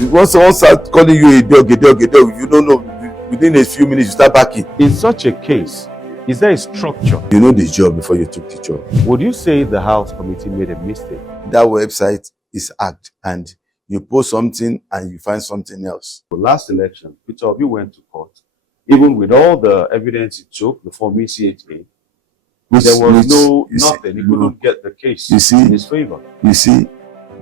Once someone starts calling you a dog, if you don't know, within a few minutes you start backing. In such a case, is there a structure? You know the job before you took the job. Would you say the House committee made a mistake? That website is hacked, and you post something and you find something else. The last election, Peter Obi went to court. Even with all the evidence he took, the Form ECHA, there was nothing. He couldn't get the case in his favor. You see,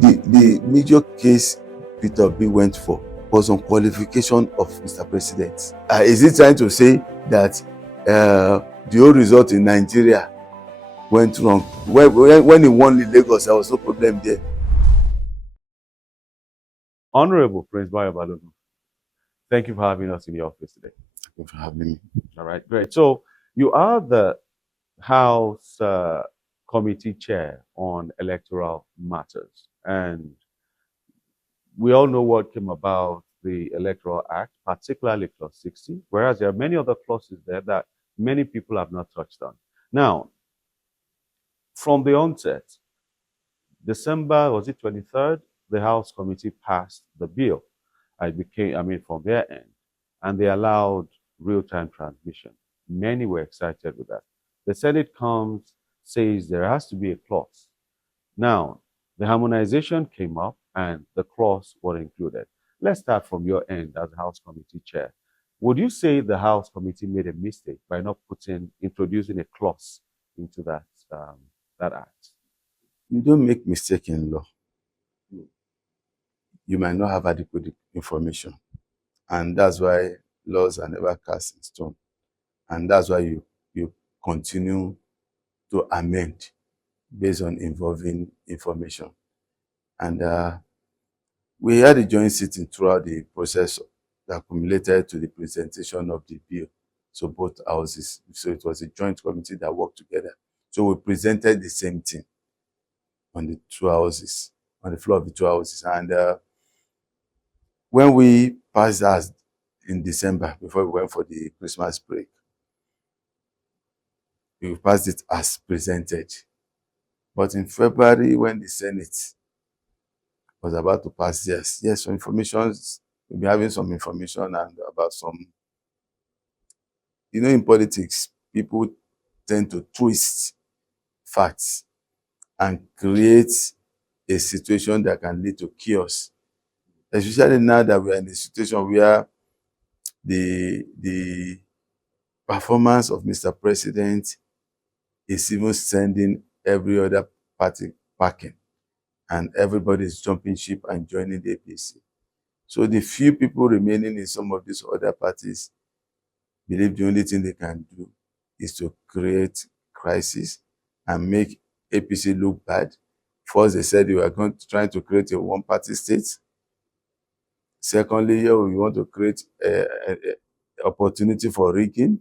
the major case Peter Obi went for was on qualification of Mr. President. Is he trying to say that the whole result in Nigeria went wrong? When he won in Lagos, there was no problem there. Honorable Prince Bayo Balogun, thank you for having us in the office today. Thank you for having me. All right, great. So you are the House Committee Chair on Electoral Matters, and we all know what came about the Electoral Act, particularly Clause 60, whereas there are many other clauses there that many people have not touched on. Now, from the onset, December, was it 23rd, the House Committee passed the bill. From their end, and they allowed real-time transmission. Many were excited with that. The Senate comes, says there has to be a clause. Now, the harmonization came up and the clause was included. Let's start from your end as House Committee Chair. Would you say the House Committee made a mistake by not introducing a clause into that act? You don't make mistake in law. You might not have adequate information, and that's why laws are never cast in stone, and that's why you continue to amend based on involving information. And we had a joint sitting throughout the process that accumulated to the presentation of the bill. So both houses, so it was a joint committee that worked together. So we presented the same thing on the two houses, on the floor of the two houses. And when we passed that in December, before we went for the Christmas break, we passed it as presented. But in February, when the Senate was about to pass, yes, some information, we'll be having some information and about some, in politics, people tend to twist facts and create a situation that can lead to chaos. Especially now that we are in a situation where the performance of Mr. President is even sending every other party packing, and everybody is jumping ship and joining the APC. So the few people remaining in some of these other parties believe the only thing they can do is to create crisis and make APC look bad. First, they said they were trying to create a one-party state. Secondly, we want to create an opportunity for rigging.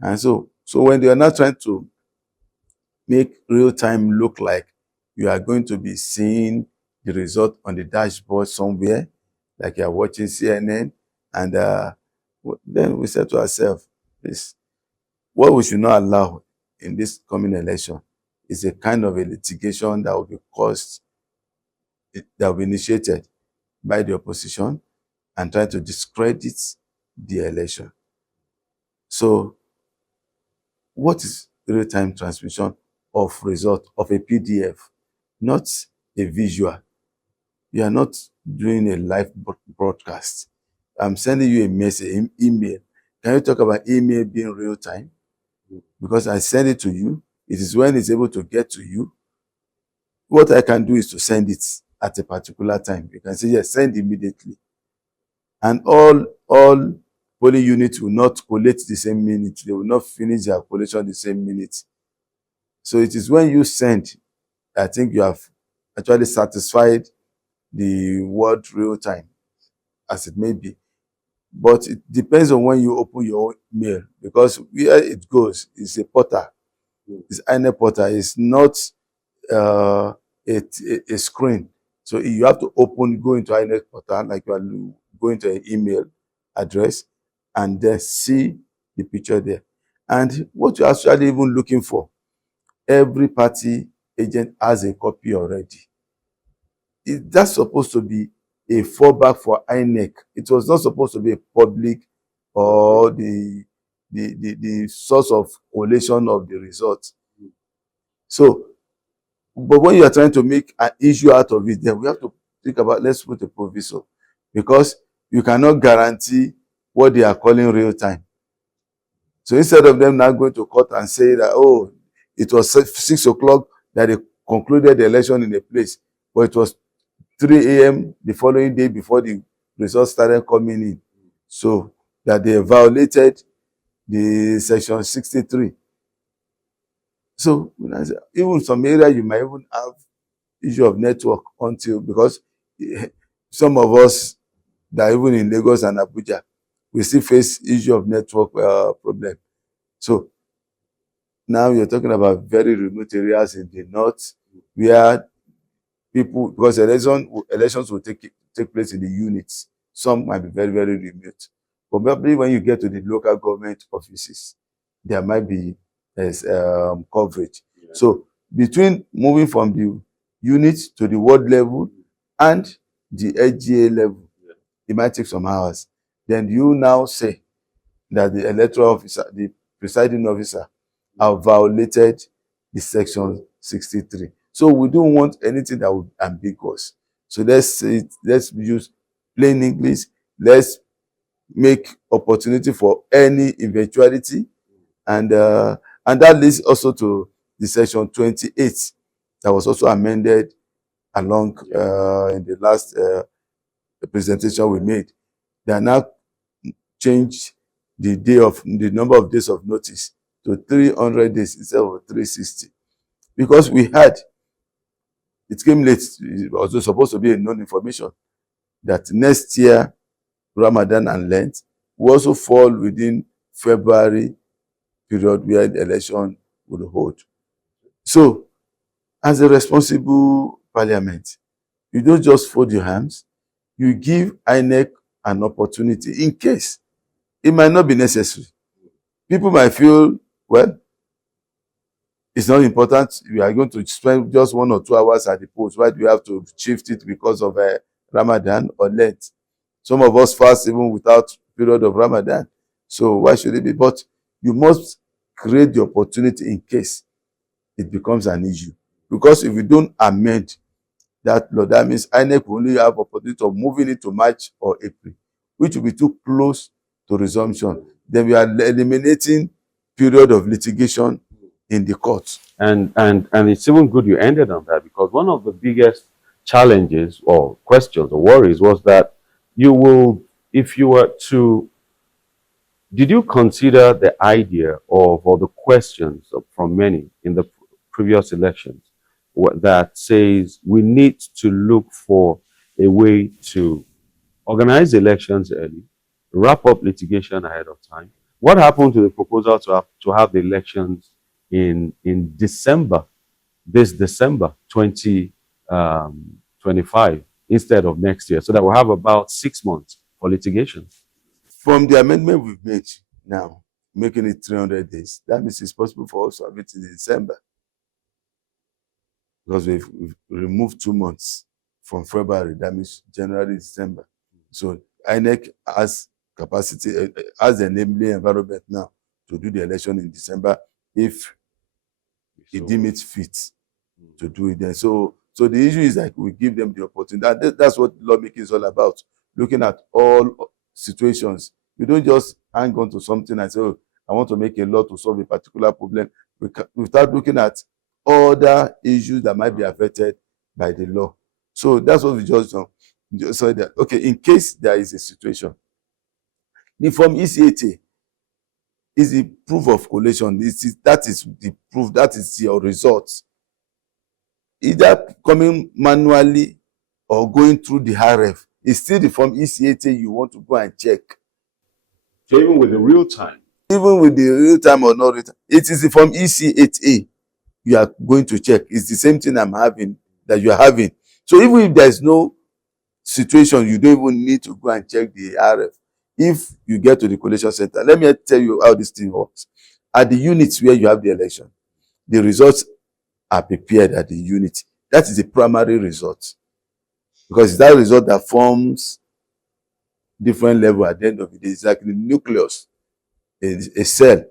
And so when they are not trying to make real time look like you are going to be seeing the result on the dashboard somewhere, like you are watching CNN, and then we said to ourselves, what we should not allow in this coming election is a kind of a litigation that will be that will be initiated by the opposition and try to discredit the election. So what is real-time transmission of result of a PDF, not a visual? You are not doing a live broadcast. I'm sending you a message, email. Can you talk about email being real-time? Because I send it to you. It is when it's able to get to you. What I can do is to send it at a particular time. You can say, yes, send immediately. And all polling units will not collate the same minute. They will not finish their collation the same minute. So it is when you send, I think you have actually satisfied the word real time, as it may be. But it depends on when you open your mail, because where it goes is a portal. It's INEC portal. It's not a screen. So you have to go into INEC portal, like you are going to an email address, and then see the picture there. And what you're actually even looking for, every party agent has a copy already. That's supposed to be a fallback for INEC. It was not supposed to be a public or the source of collation of the results. So, but when you are trying to make an issue out of it, then we have to think about, let's put a proviso, because you cannot guarantee what they are calling real time. So instead of them now going to court and say that, oh, it was 6 o'clock that they concluded the election in a place, but it was 3 a.m. the following day before the results started coming in. So that they violated the section 63. So even some area you might even have issue of network until, because some of us that even in Lagos and Abuja, we still face issue of network problem. So now you're talking about very remote areas in the north where people, because elections will take place in the units. Some might be very, very remote. But probably when you get to the local government offices, there might be coverage. Yeah. So between moving from the unit to the ward level and the HGA level, yeah, it might take some hours. Then you now say that the electoral officer, the presiding officer, have violated the section 63. So we don't want anything that would be ambiguous. So let's use plain English. Let's make opportunity for any eventuality, and that leads also to the section 28 that was also amended along in the last presentation we made. They are now changed the number of days of notice to 300 days instead of 360, because we had, it came late, it was supposed to be a known information that next year Ramadan and Lent will also fall within February period where the election will hold. So as a responsible parliament, you don't just fold your hands, you give INEC an opportunity in case it might not be necessary. People might feel, well, it's not important. We are going to spend just 1 or 2 hours at the polls. Why do we have to shift it because of Ramadan or Lent? Some of us fast even without period of Ramadan. So why should it be? But you must create the opportunity in case it becomes an issue. Because if you don't amend that law, that means INEC will only have opportunity of moving it to March or April, which will be too close to resumption. Then we are eliminating period of litigation in the courts. And it's even good you ended on that, because one of the biggest challenges or questions or worries was that you will, if you were to, did you consider the idea of, or the questions from many in the previous elections that says we need to look for a way to organize elections early, wrap up litigation ahead of time? What happened to the proposal to have the elections in December, this December 2025, instead of next year, so that we'll have about 6 months for litigation? From the amendment we've made now, making it 300 days, that means it's possible for us to have it in December, because we've removed 2 months from February. That means January, December. So INEC has capacity, has the enabling environment now to do the election in December if it deems it fit to do it then. So the issue is like we give them the opportunity. That's what lawmaking is all about, looking at all situations. You don't just hang on to something and say, oh, I want to make a law to solve a particular problem. We start looking at other issues that might be affected by the law. So that's what we just done. So that, okay, in case there is a situation, the form ECAT is the proof of collation. That is the proof, that is your result. Either coming manually or going through the IREV, it's still the form ECAT you want to go and check. So even with the real time? Even with the real time or not real time, it is the form ECAT you are going to check. It's the same thing I'm having that you are having. So even if there is no situation, you don't even need to go and check the IREV. If you get to the collation center, let me tell you how this thing works. At the units where you have the election, the results are prepared at the unit. That is the primary result. because it's that result that forms different level at the end of the day. It's like the nucleus, a cell.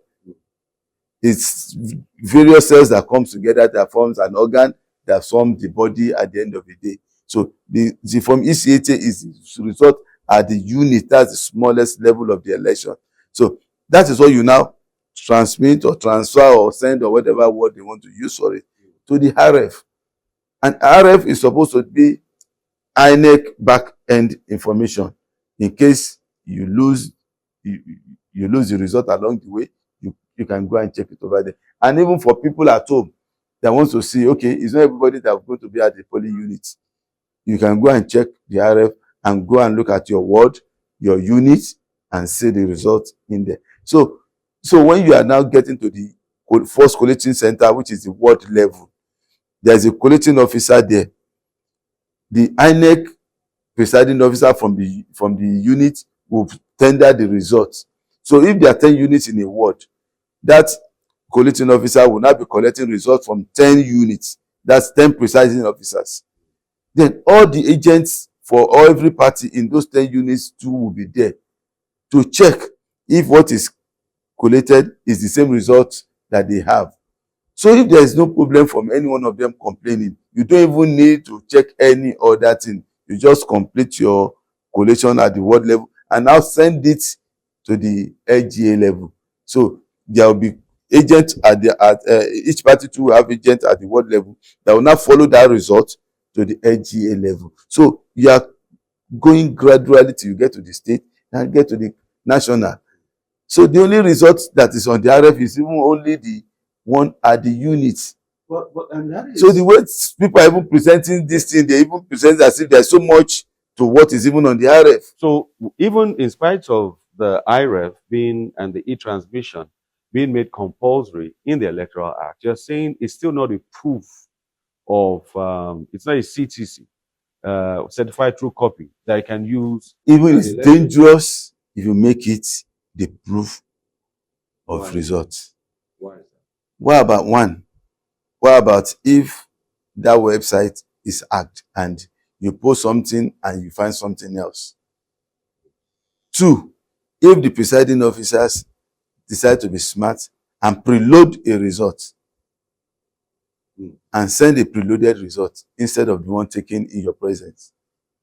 It's various cells that comes together that forms an organ that forms the body at the end of the day. So the from ECHA is the result at the unit. That's the smallest level of the election. So that is what you now transmit or transfer or send or whatever word they want to use for it to the IREV. And IREV is supposed to be INEC back end information. In case you lose you lose the result along the way, you can go and check it over there. And even for people at home that wants to see, okay, it's not everybody that's going to be at the polling unit. You can go and check the IREV and go and look at your ward, your unit, and see the result in there. So when you are now getting to the first collating center, which is the ward level, there's a collating officer there. The INEC presiding officer from the unit will tender the results. So if there are 10 units in a ward, that collating officer will now be collecting results from 10 units. That's 10 presiding officers. Then all the agents for every party in those 10 units too will be there to check if what is collated is the same result that they have. So if there is no problem from any one of them complaining, you don't even need to check any other thing. You just complete your collation at the ward level and now send it to the LGA level. So there will be agents each party to have agents at the ward level that will now follow that result to the LGA level. So you are going gradually till you get to the state and get to the national. So the only result that is on the IREV is even only the one at the unit. And that is... So the way people are even presenting this thing, they even present as if there's so much to what is even on the IREV. So even in spite of the IREV being and the e-transmission being made compulsory in the Electoral Act, you're saying it's still not a proof of, it's not a CTC, certified true copy that you can use. Even it's dangerous if you make it the proof of results. Why is that? What about one? What about if that website is hacked and you post something and you find something else? Two, if the presiding officers decide to be smart and preload a result and send a preloaded result instead of the one taken in your presence,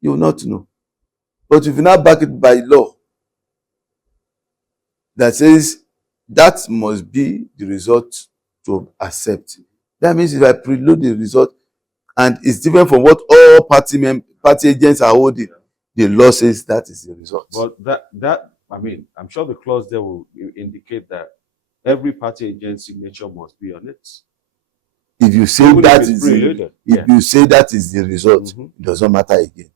you will not know. But if you now back it by law that says that must be the result to accept, that means if I preload the result and it's different from what all party agents are holding, the law says that is the result. But that I mean, I'm sure the clause there will indicate that every party agent's signature must be on it. If you say even that if is preloaded, if you say that is the result, it does not matter again.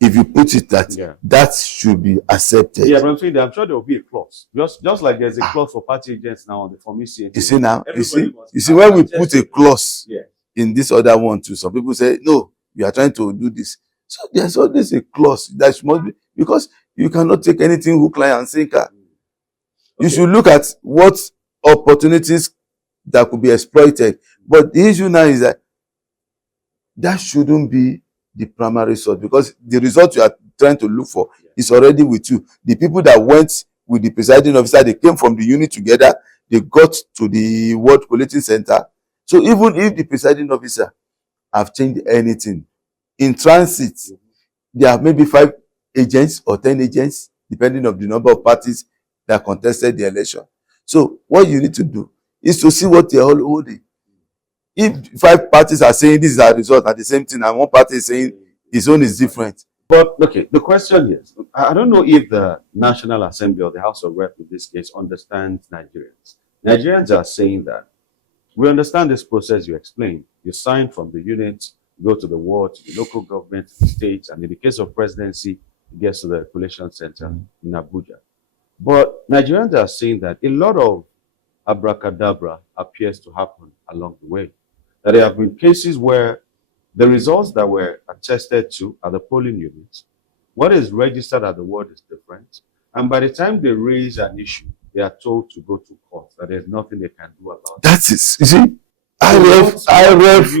If you put it that that should be accepted. Yeah, but I'm saying that I'm sure there will be a clause. Just like there's a clause for party agents now on the Form ECHA. You see now, you see when we put a clause in this other one too, some people say, no, you are trying to do this. So there's always a clause that must be, because you cannot take anything hook, line, and sinker. You should look at what opportunities that could be exploited. But the issue now is that shouldn't be the primary source, because the result you are trying to look for is already with you. The people that went with the presiding officer, they came from the unit together, they got to the ward collating center. So even if the presiding officer have changed anything in transit, there are maybe 5 agents or 10 agents, depending on the number of parties that contested the election. So what you need to do is to see what they are all holding. If 5 parties are saying this is our result at the same thing, and one party is saying his own is different. But okay, the question is, I don't know if the National Assembly or the House of Rep in this case understands Nigerians. Nigerians are saying that we understand this process you explained. You sign from the unit, you go to the ward, to the local government, the state, and in the case of presidency, it gets to the collation center in Abuja. But Nigerians are saying that a lot of abracadabra appears to happen along the way. That there have been cases where the results that were attested to at the polling units, what is registered at the ward is different. And by the time they raise an issue, they are told to go to court, that there's nothing they can do about it. That is, you see, IREV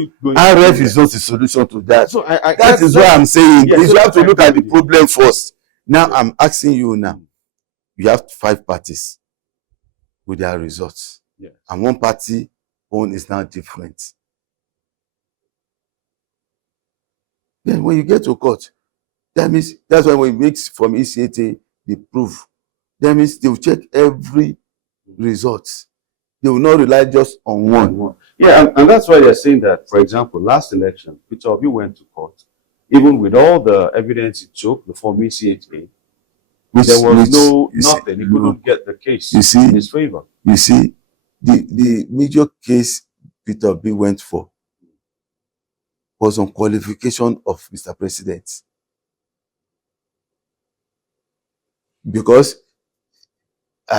is not a solution to that. So That is what I'm saying. Yes, You have to look at the agree with you. problem first. Now Yes. I'm asking you now. You have 5 parties with their results, Yes. and one party own is now different. Then when you get to court, that means that's why when you make from ECATA the proof, that means they will check every result. They will not rely just on one. Yeah, and that's why they're saying that, for example, last election, Peter Obi went to court, even with all the evidence it took, the Form ECHA, there was nothing. He couldn't get the case in his favor. You see, the major case Peter Obi went for was on qualification of Mr. President. Because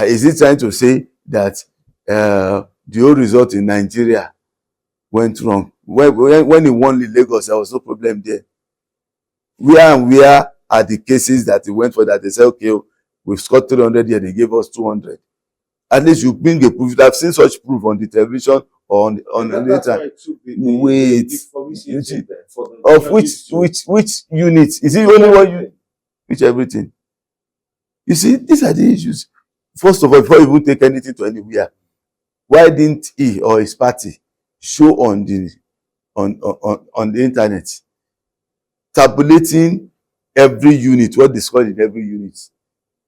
is he trying to say that the whole result in Nigeria went wrong? When he won in Lagos, there was no problem there. Where are the cases that he went for that they said, okay, we've scored 300 here, they gave us 200? At least you bring a proof. I've seen such proof on the television or on the internet. Wait, of which unit? Is it only one unit? Which everything? You see, these are the issues. First of all, before you even take anything to anywhere, why didn't he or his party show on the internet tabulating every unit, what they scored in every unit?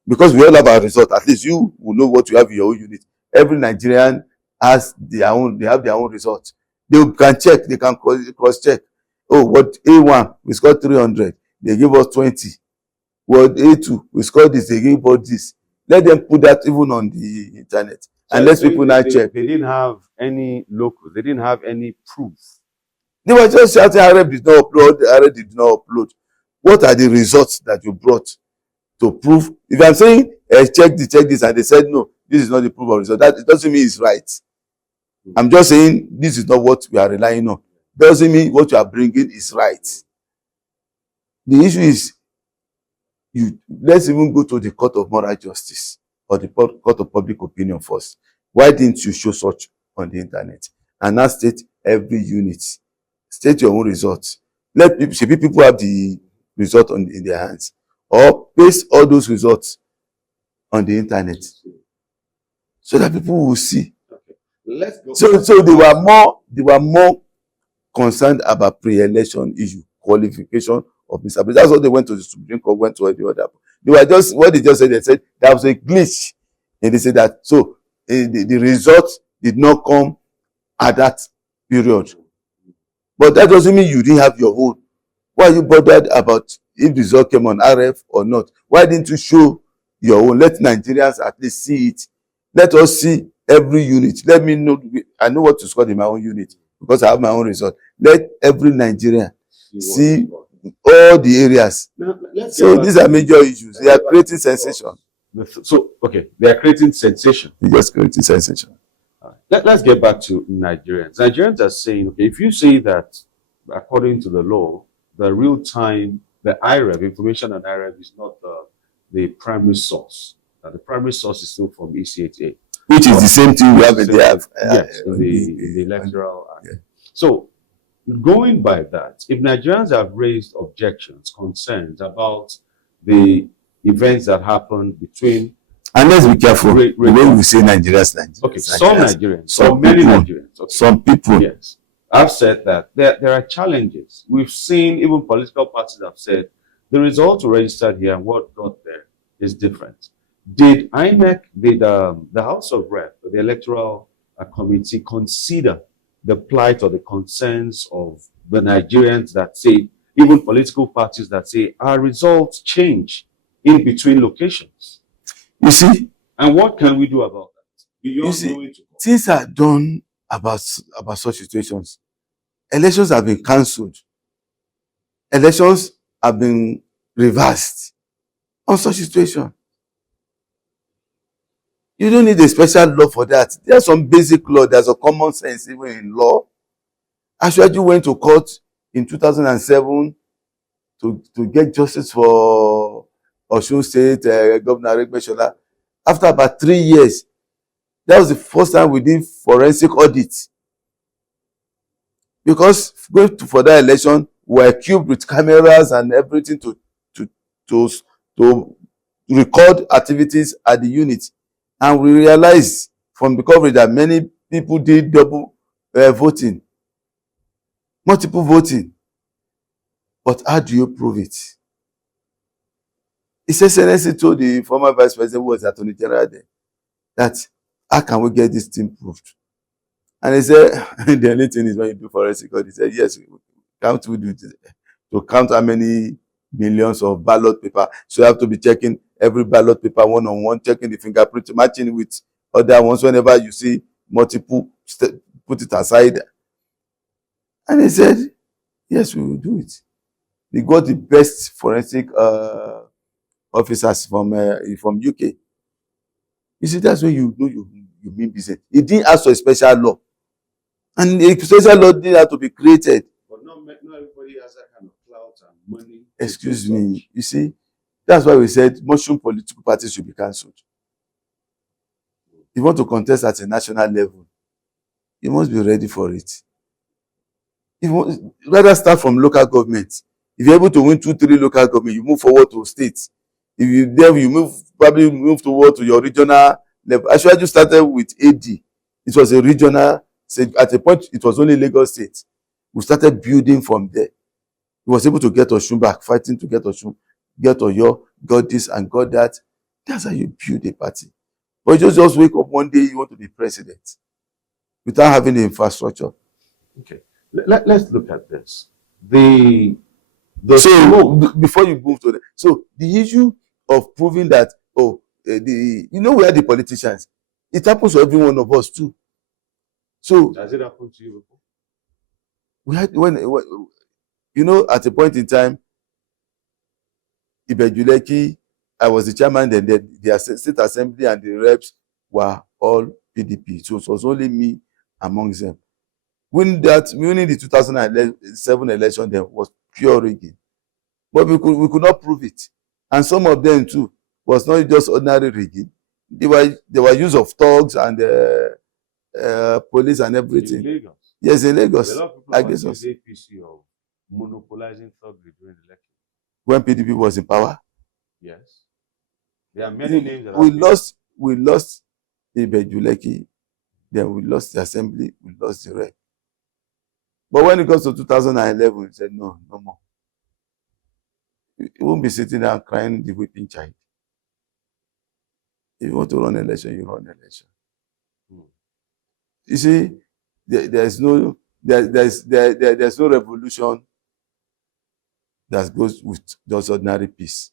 Because we all have our result. At least you will know what you have in your own unit. Every Nigerian has their own. They have their own result. They can check. They can cross check. Oh, what A1 we scored 300. They give us 20. What A2 we scored this. They give us this. Let them put that even on the internet and let people now check. They didn't have any local. They didn't have any proof. They were just shouting, IREV did not upload. IREV did not upload. What are the results that you brought to prove? If I'm saying check this, and they said no, this is not the proof of result, that it doesn't mean it's right. I'm just saying this is not what we are relying on. Doesn't mean what you are bringing is right. The issue is, let's even go to the court of moral justice or the court of public opinion first. Why didn't you show such on the internet and now state every unit? State your own results. Let people have the result in their hands, or paste all those results on the internet so that people will see. Let's go. So they were more concerned about pre-election issue, qualification of Mr. President. That's what they went to the Supreme Court, went to every other. They were just what they just said. They said there was a glitch, and they said that so the result did not come at that period. But that doesn't mean you didn't have your own. Why are you bothered about if the result came on IREV or not? Why didn't you show your own? Let Nigerians at least see it. Let us see every unit. Let me know. I know what to score in my own unit because I have my own result. Let every Nigerian see all the areas. Now, so these are major issues. They are creating sensation. So, okay, they are creating sensation. They're just creating sensation. Let's get back to Nigerians. Nigerians are saying, okay, if you say that according to the law, the real-time, the IREV, information on IREV is not the primary source. The primary source is still from ECHA. Which is the same thing we have in the Electoral Act. Yeah. So, going by that, if Nigerians have raised objections, concerns about the events that happened between... And let's be careful the way we say Nigerians. Okay, some Nigerians, many Nigerians. Okay. Some people. Yes. I've said that there are challenges. We've seen even political parties have said the result registered here and what got there is different. Did INEC, the House of Rep, the Electoral Committee, consider the plight or the concerns of the Nigerians that say, even political parties that say, our results change in between locations? You see, and what can we do about that? You see, things are done about such situations. Elections have been cancelled. Elections have been reversed on such situation. You don't need a special law for that. There's some basic law. There's a common sense even in law. Ashwaju went to court in 2007 to get justice for Osun State Governor Aregbesola. After about 3 years, that was the first time we did forensic audit. because going for that election we were equipped with cameras and everything to to to record activities at the unit, and we realized from the coverage that many people did double voting, multiple voting. But how do you prove it? His Excellency told the former Vice President, who was Attorney General then, that how can we get this thing proved? And he said, the only thing is when you do forensic audit. He said, yes, can't we do it to count how many millions of ballot paper? So you have to be checking every ballot paper one on one, checking the fingerprint, matching with other ones. Whenever you see multiple, put it aside. And he said, yes, we will do it. They got the best forensic officers from UK. You see, that's when you know you mean business. He didn't ask for a special law. And a special law didn't have to be created. But not everybody has that kind of clout and money. Excuse me. You see, that's why we said mushroom political parties should be cancelled. If you want to contest at a national level, you must be ready for it. If you want, rather start from local government. If you're able to win 2-3 local government, you move forward to states. If you then you probably move toward to your regional level. Actually, you started with AD. It was a regional. At a point, it was only Lagos State. We started building from there. He was able to get Osun back, fighting to get Osun, get Oyo, got this and got that. That's how you build a party. But you just wake up one day, you want to be president without having the infrastructure. Okay, let's look at this. Before you move to that, so the issue of proving that we are the politicians. It happens to every one of us too. So does it happen to you? We had when at a point in time, Ibejuleki, I was the chairman then. The state assembly and the reps were all PDP. So it was only me among them. Winning the 2007 election then was pure rigging, but we could not prove it, and some of them too was not just ordinary rigging. They were use of thugs and police and everything. In Lagos. Yes, in Lagos. A lot of people accuse APC of monopolizing thuggery during the election. When PDP was in power? Yes. There are many names that we lost Ibejuleki, then we lost the assembly, we lost the rep. But when it comes to 2011, we said no more. You won't be sitting there crying the whipping child. If you want to run an election, you run an election. You see, there's no revolution that goes with just ordinary peace.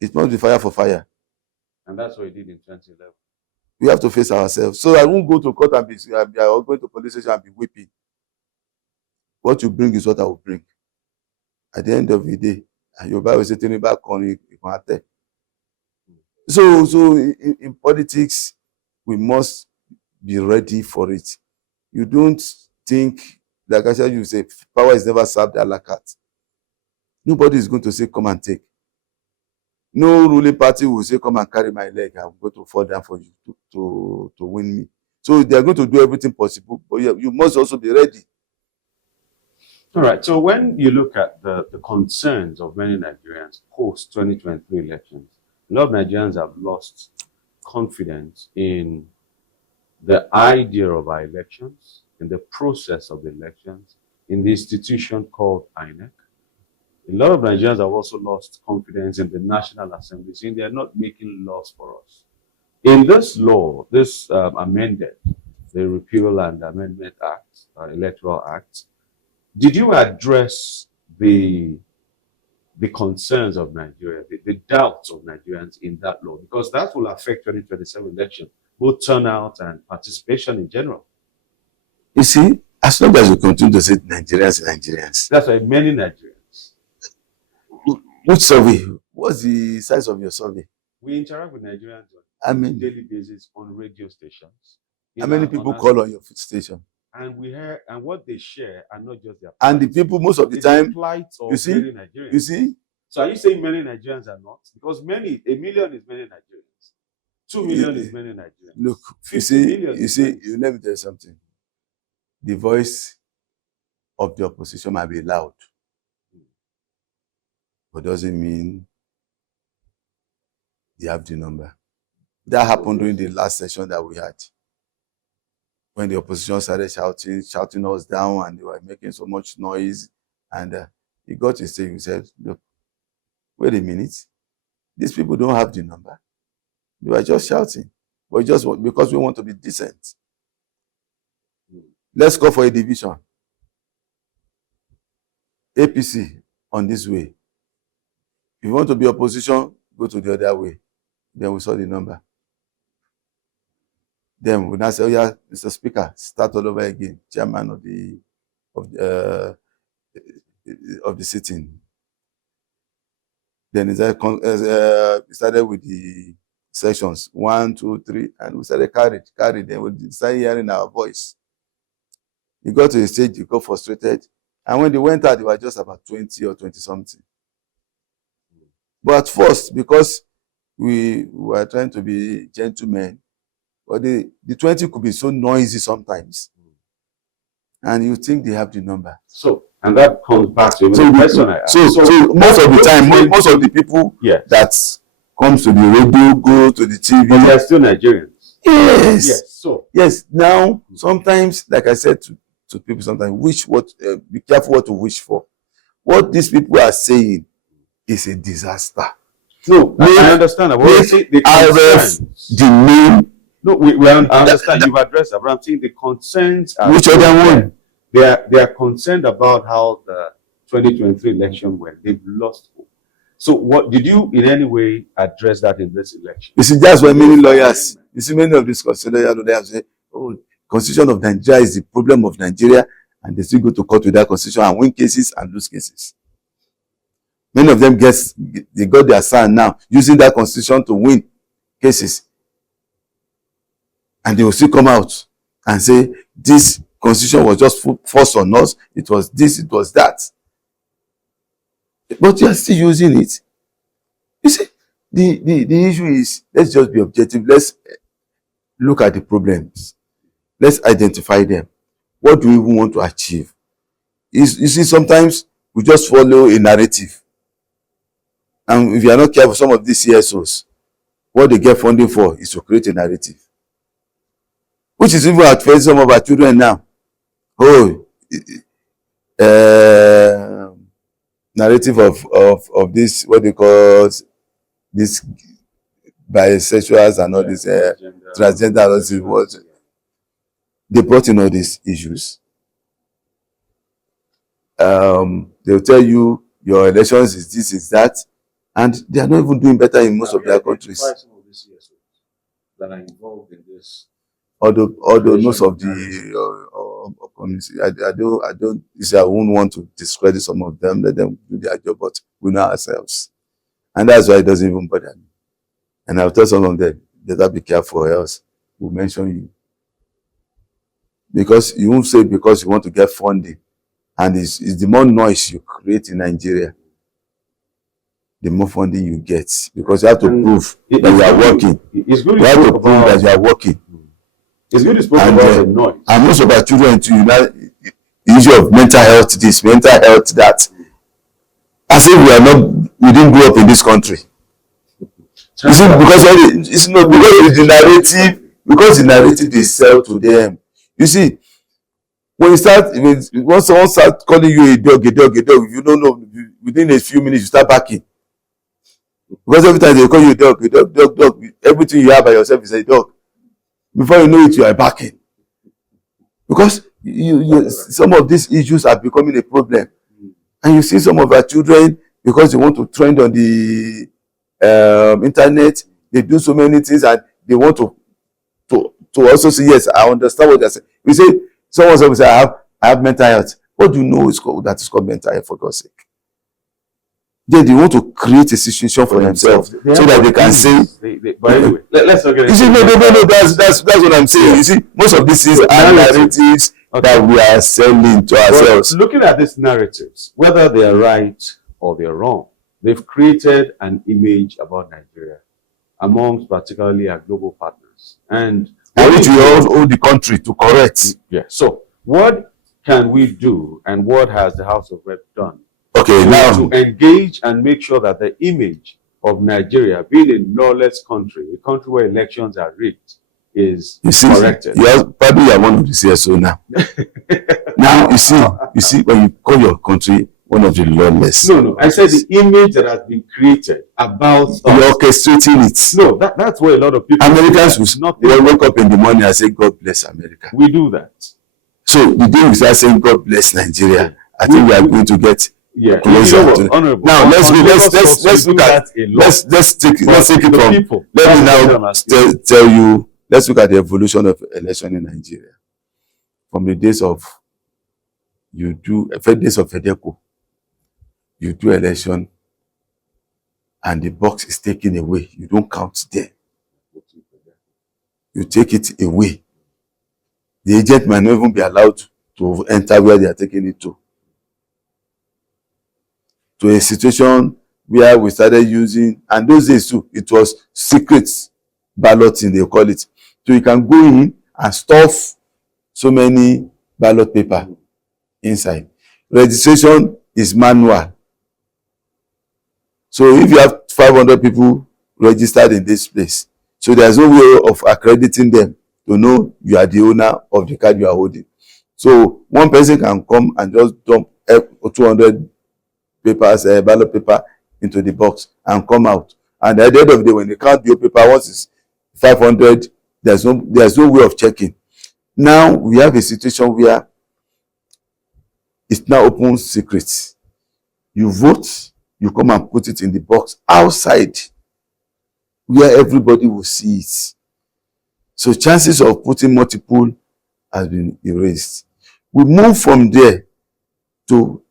It must be fire for fire. And that's what he did in 2011. We have to face ourselves. So I won't go to court and be going to police station and be whipping. What you bring is what I will bring. At the end of the day, your Bible says, "Turn back on." So in politics, we must be ready for it. You don't think, like I said, you say, power is never served a la carte. Nobody is going to say, come and take. No ruling party will say, come and carry my leg. I'm going to fall down for you to win me. So they are going to do everything possible, but you must also be ready. All right. So when you look at the concerns of many Nigerians post 2023 elections, a lot of Nigerians have lost confidence in the idea of our elections, in the process of the elections, in the institution called INEC. A lot of Nigerians have also lost confidence in the National Assembly, saying they are not making laws for us. In this law, this amended, the Repeal and Amendment Act, Electoral Act, did you address the concerns of Nigeria, the doubts of Nigerians in that law? Because that will affect 2027 election, both turnout and participation in general. You see, as long as you continue to say Nigerians. That's why many Nigerians. Which survey? What's the size of your survey? We interact with Nigerians on a daily basis on radio stations. How many people call on your station? And we hear, and what they share are not just their plight. And the people, most of the time, you see? So are you saying many Nigerians are not? Because a million is many Nigerians. 2 million is many Nigerians. Look, you see, let me tell you something. The voice of the opposition might be loud, but doesn't mean they have the number. That happened during the last session that we had, when the opposition started shouting us down, and they were making so much noise. And he got to a stage, he said, look, wait a minute, these people don't have the number. They were just shouting, but just because we want to be decent. Let's go for a division. APC on this way. If you want to be opposition, go to the other way. Then we saw the number. Then we now say, oh yeah, Mr. Speaker, start all over again. Chairman of the sitting. Then it started with the sections 1, 2, 3, and we started carried. Then we started hearing our voice. He got to the stage, he got frustrated, and when they went out, they were just about 20 or 20 something. But at first, because we were trying to be gentlemen, but the 20 could be so noisy sometimes, and you think they have the number. So, and that comes back to so the question I asked. So most of the time, most of the people that comes to the radio, go to the TV. But they are still Nigerians. Yes. Yes. So yes. Now, sometimes, like I said to people, sometimes be careful what to wish for. What these people are saying is a disaster. No, I understand. IREV the main. No, I understand. You've addressed that, but I'm saying the concerns. Which other one? They are concerned about how the 2023 election went. They've lost hope. So, what did you in any way address that in this election? You see, that's why many lawyers. You see, many of these constitutional lawyers say, "Oh, Constitution of Nigeria is the problem of Nigeria," and they still go to court with that constitution and win cases and lose cases. Many of them they got their son now using that constitution to win cases, and they will still come out and say this constitution was just forced on us. It was this, it was that. But you are still using it. You see, the issue is, let's just be objective. Let's look at the problems. Let's identify them. What do we even want to achieve? You see, sometimes we just follow a narrative. And if you are not careful, some of these CSOs, what they get funding for is to create a narrative, which is even affecting some of our children now. Oh, narrative of this, what they call this bisexuals and all this transgender, all this, what they brought in all these issues. They'll tell you your elections is this, is that, and they are not even doing better in most of their countries. Some of these CSOs that are involved in this. Although most of the community, I don't. You see, I wouldn't want to discredit some of them. Let them do their job, but we know ourselves, and that's why it doesn't even bother me. And I'll tell some of them, better be careful, or else we'll mention you, because you won't say because you want to get funding, and it's the more noise you create in Nigeria, the more funding you get, because you have to prove that you are working. You have to prove that you are working. It's good to speak about the noise. And most of our children too, the issue of mental health, this, mental health, that. As if we didn't grow up in this country. You see, because the narrative they sell to them. You see, when once someone starts calling you a dog, if you don't know, within a few minutes you start backing. Because every time they call you a dog, everything you have by yourself is a dog. Before you know it, you are backing. Because some of these issues are becoming a problem. And you see some of our children, because they want to trend on the internet, they do so many things, and they want to also say, yes, I understand what they're saying. We say, someone will say, I have mental health. What do you know that is called mental health, for God's sake? Then they want to create a situation for themselves so that they can say. But anyway, let's not get into it. No, that's what I'm saying. You see, most of these things are narratives that we are selling to ourselves. Looking at these narratives, whether they are right or they are wrong, they've created an image about Nigeria amongst particularly our global partners. And which we all owe the country to correct. Yeah. So what can we do, and what has the House of Rep done Okay, to engage and make sure that the image of Nigeria being a lawless country, a country where elections are rigged, is corrected? Probably you are one of the CSO now. Now you see, when you call your country one of the lawless. No, I said the image that has been created about us. You're orchestrating it. No, that's where a lot of people. Americans will wake up in the morning and say, "God bless America." We do that. So the day we start saying, "God bless Nigeria," I think we are going to get closer. You know what, now let's look at let's take it from people. Let me now tell you. Let's look at the evolution of election in Nigeria from the days of Fedeco. You do election and the box is taken away. You don't count there. You take it away. The agent might not even be allowed to enter where they are taking it to. To a situation where we started using, and those days too, it was secret balloting, they call it. So you can go in and stuff so many ballot paper inside. Registration is manual. So if you have 500 people registered in this place, so there's no way of accrediting them to know you are the owner of the card you are holding. So one person can come and just dump 200 papers, ballot paper into the box and come out. And at the end of the day, when they count your paper, once it's 500, there's no way of checking. Now we have a situation where it's now open secret. You vote, you come and put it in the box outside where everybody will see it. So chances of putting multiple has been erased. We move from there to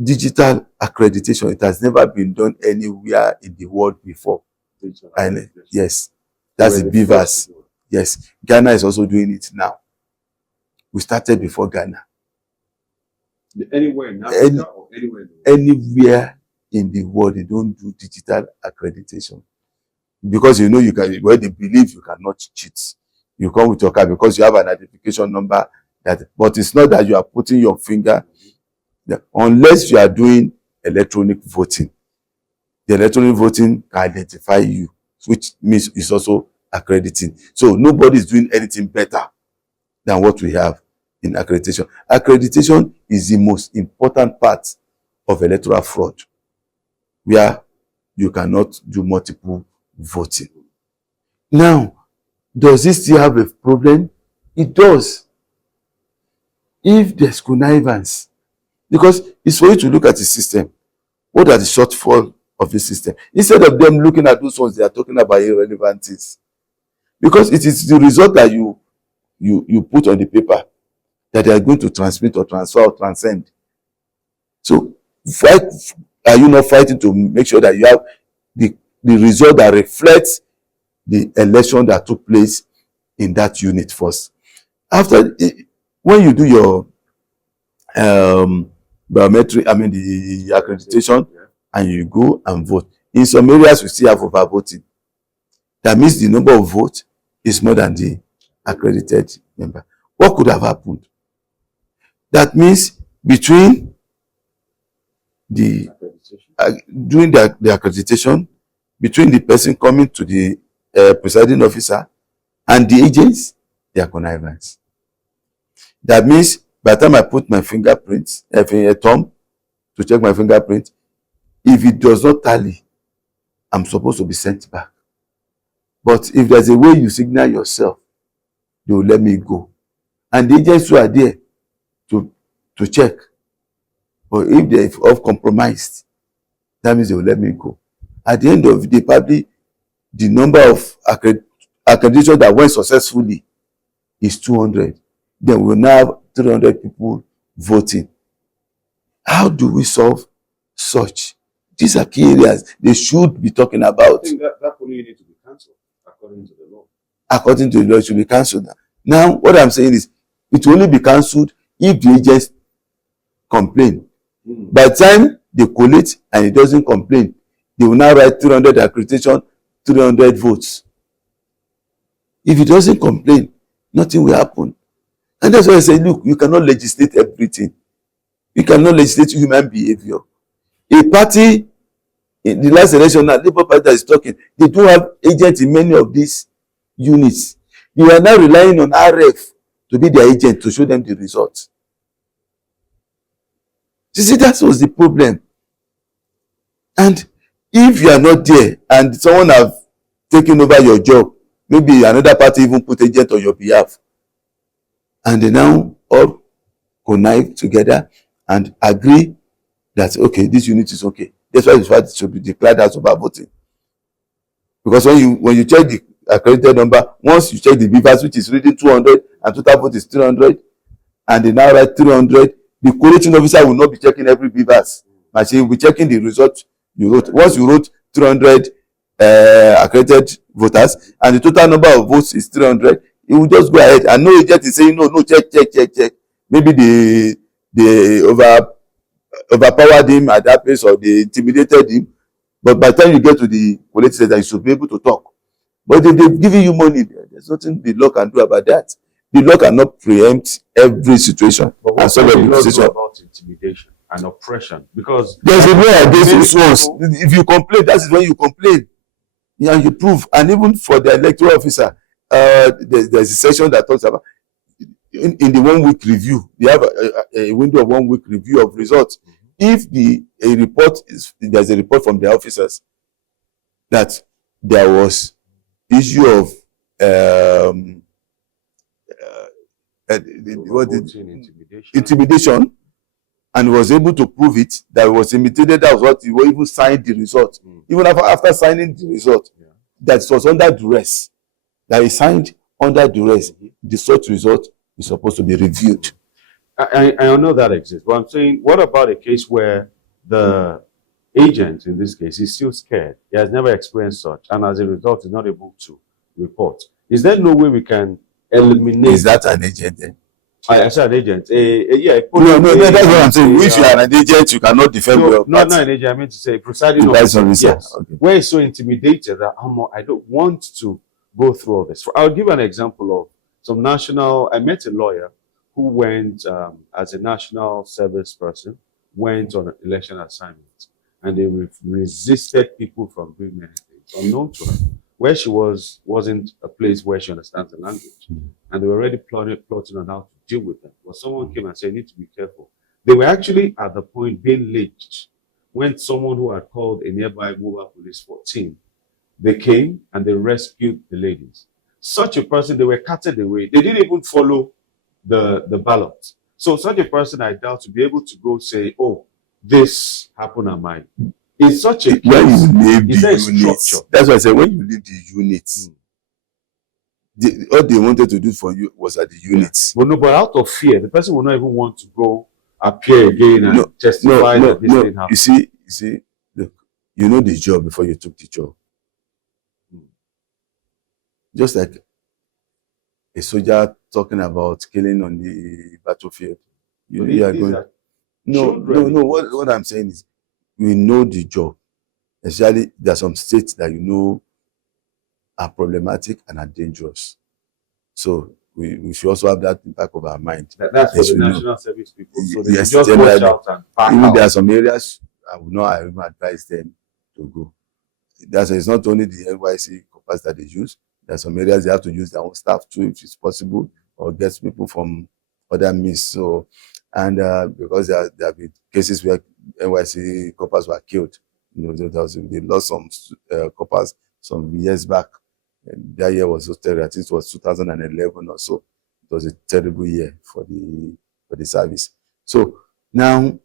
digital accreditation. It has never been done anywhere in the world before. And yes, that's the beavers. Yes, Ghana is also doing it now. We started before Ghana. Anywhere in Africa or anywhere in the world? Anywhere in the world, they don't do digital accreditation. Because you know you can, where they believe you cannot cheat. You come with your card because you have an identification number. But it's not that you are putting your finger, unless you are doing electronic voting. The electronic voting can identify you, which means it's also accrediting. So nobody is doing anything better than what we have in accreditation. Accreditation is the most important part of electoral fraud, where you cannot do multiple voting. Now, does this still have a problem? It does. If there's connivance, because it's for you to look at the system. What are the shortfall of the system? Instead of them looking at those ones, they are talking about irrelevant things. Because it is the result that you put on the paper that they are going to transmit or transfer or transcend. So, are you not fighting to make sure that you have the result that reflects the election that took place in that unit first? After, when you do your biometric, the accreditation, and you go and vote, in some areas we still have overvoting. That means the number of votes is more than the accredited member. What could have happened? That means between during the accreditation, between the person coming to the presiding officer and the agents, they are connivance. That means by the time I put my fingerprint, a thumb to check my fingerprint, if it does not tally, I'm supposed to be sent back. But if there's a way you signal yourself, they will let me go. And the agents who are there to check, or if they're compromised, that means they will let me go. At the end of the day, probably the number of accreditation that went successfully is 200. Then we'll now have 300 people voting. How do we solve such? These are key areas they should be talking about. I think that polling need to be cancelled according to the law. According to the law, it should be cancelled. Now, what I'm saying is, it will only be cancelled if the agents complain. By the time they collate and it doesn't complain, they will now write 300 accreditation, 300 votes. If it doesn't complain, nothing will happen. And that's why I say, look, you cannot legislate everything. You cannot legislate human behavior. A party in the last election now, Labour Party that is talking, they do have agents in many of these units. They are now relying on IREV to be their agent to show them the results. You see, that was the problem. And if you are not there and someone have taken over your job, maybe another party even put agent on your behalf, and they now all connive together and agree that, okay, this unit is okay. That's why it should be declared as over voting. Because when you check the accredited number, once you check the BVAS, which is reading 200 and total vote is 300, and they now write 300, the collating officer will not be checking every BVAS machine. Will be checking the result you wrote. Once you wrote 300 accredited voters and the total number of votes is 300, he will just go ahead, and no agent is saying no, check. Maybe they overpowered him at that place, or they intimidated him. But by the time you get to the collating center, you should be able to talk. But if they've given you money, there's nothing the law can do about that. The law cannot preempt every situation. But what can the law do about intimidation and oppression? Because there's a law against this ones. If you complain, that is when you complain. Yeah, you prove. And even for the electoral officer, there's a section that talks about in the 1 week review. They have a window of 1 week review of results. If there's a report from the officers that there was issue of intimidation, and was able to prove it, that was imitated, that was what he even signed the result. Even after signing the result, that was under duress, that he signed under duress, the such result is supposed to be reviewed. I know that exists, but I'm saying, what about a case where the agent, in this case, is still scared? He has never experienced such, and as a result, is not able to report. Is there no way we can eliminate? Is that an agent then? I said an agent. Yeah. No, that's what I'm saying. If you are an agent, you cannot defend your party. Not an agent. I meant to say presiding officer. Yes. Okay. Where is so intimidated that I don't want to go through all this. I'll give an example of some national. I met a lawyer who went as a national service person, went on an election assignment, and they resisted people from doing many things unknown to her. Where she wasn't a place where she understands the language, and they were already plotting on how to deal with them. But someone came and said, "You need to be careful." They were actually at the point being lynched when someone who had called a nearby mobile police team, they came and they rescued the ladies. Such a person, they were carted away. They didn't even follow the ballot. So such a person, I doubt, to be able to go say, "Oh, this happened at mine." In such a case, is there a structure? That's why I said, when you leave the units, all they wanted to do for you was at the units. But out of fear, the person will not even want to go appear again and testify that this thing happened. You see, look, you know the job before you took the job. Just like a soldier talking about killing on the battlefield. You know, you are going. No. What I'm saying is, we know the job. Especially, there are some states that you know are problematic and are dangerous. So we should also have that in the back of our mind. That's for the national service people. So they just watch out and back out. There are some areas I will not even advise them to go. It's not only the NYC compass that they use. There are some areas they have to use their own staff too, if it's possible, or get people from other means. So, and because there have been cases where NYC coppers were killed. You know, they lost some coppers some years back. And that year was so terrible. I think it was 2011 or so. It was a terrible year for the service. So now,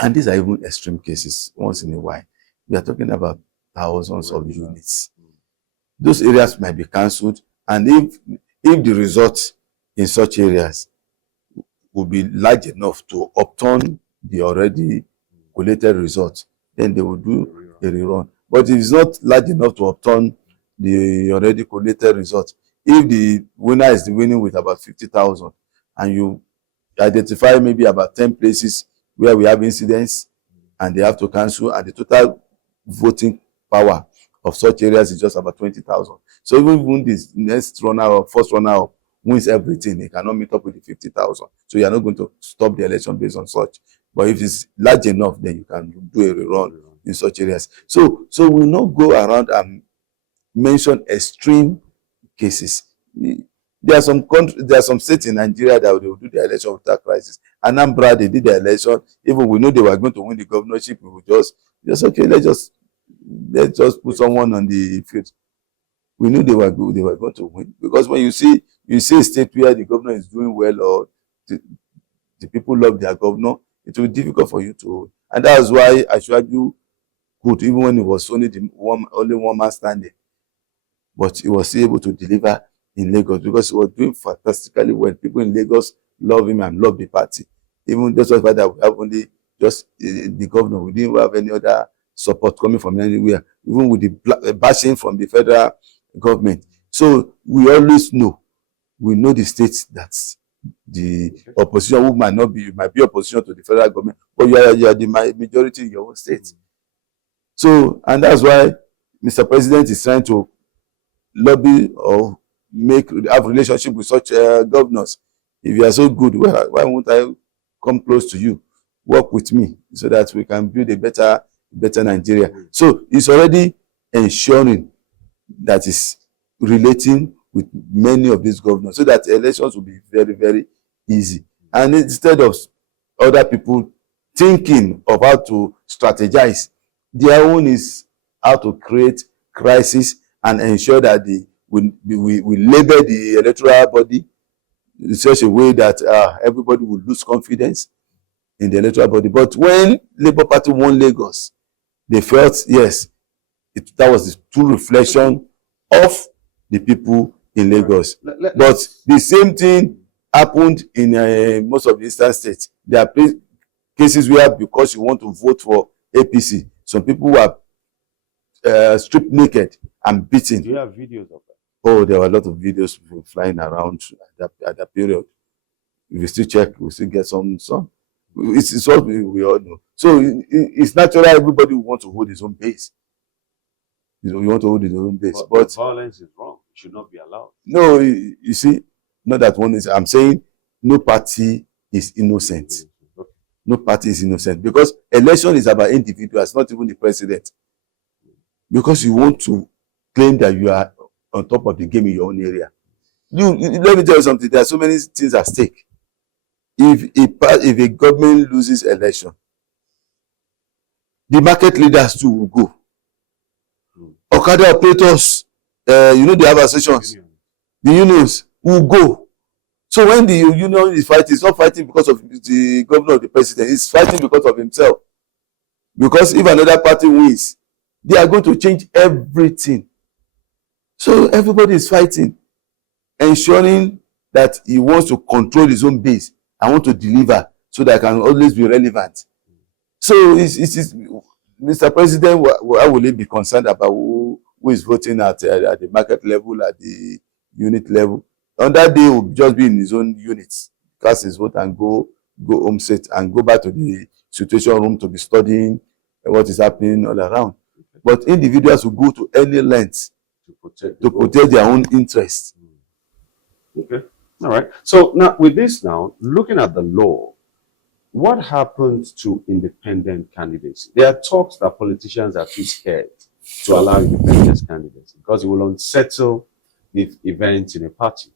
and these are even extreme cases. Once in a while, we are talking about thousands of units. Those areas might be cancelled, and if the results in such areas will be large enough to upturn the already collated results, then they will do a rerun. But if it's not large enough to upturn the already collated results, if the winner is winning with about 50,000, and you identify maybe about 10 places where we have incidents and they have to cancel, and the total voting power of such areas is just about 20,000. So even this next runner or first runner up wins everything, he cannot meet up with the 50,000. So you are not going to stop the election based on such. But if it's large enough, then you can do a rerun in such areas. So we will not go around and mention extreme cases. There are some states in Nigeria that they will do the election without crisis. Anambra, they did the election. Even we know they were going to win the governorship. We will just okay, let's just put someone on the field. We knew they were going to win, because when you see a state where the governor is doing well, or the people love their governor, it will be difficult for you to win. And that's why Ashwaju could, even when it was only one man standing, but he was able to deliver in Lagos because he was doing fantastically well. People in Lagos love him and love the party. Even despite the fact that we have only just the governor, we didn't have any other support coming from anywhere, even with the bashing from the federal government. So we always know, the states that the opposition who might be opposition to the federal government, but you are the majority in your own state. So, and that's why Mr. President is trying to lobby or have relationship with such governors. If you are so good, why won't I come close to you, work with me, so that we can build a better Nigeria? So it's already ensuring that is relating with many of these governors, so that elections will be very, very easy. And instead of other people thinking of how to strategize, their own is how to create crisis and ensure that we label the electoral body in such a way that everybody will lose confidence in the electoral body. But when Labour Party won Lagos, they felt, yes, that was the true reflection of the people in Lagos. But the same thing happened in most of the eastern states. There are cases where, because you want to vote for APC, some people were stripped naked and beaten. Do you have videos of that? Oh, there were a lot of videos flying around at that period. If you still check, we still get some. It's what we all know. So it's natural everybody wants to hold his own base. You want to hold his own base. But violence is wrong. It should not be allowed. No, you see, not that one is. I'm saying no party is innocent. Okay. No party is innocent, because election is about individuals, not even the president. Because you want to claim that you are on top of the game in your own area. Let me tell you something. There are so many things at stake. If a government loses election, the market leaders too will go. Okada operators, they have associations. The unions will go. So when the union is fighting, it's not fighting because of the governor or the president. It's fighting because of himself. Because if another party wins, they are going to change everything. So everybody is fighting, ensuring that he wants to control his own base and want to deliver so that I can always be relevant. So Mr. President, why will he be concerned about who is voting at the market level, at the unit level? On that day, he will just be in his own units, cast his vote and go home set and go back to the situation room to be studying what is happening all around. But individuals will go to any lengths to protect their own interests. Okay. All right. So now with this looking at the law, what happens to independent candidates? There are talks that politicians are too scared to allow independent candidates because it will unsettle the events in a party.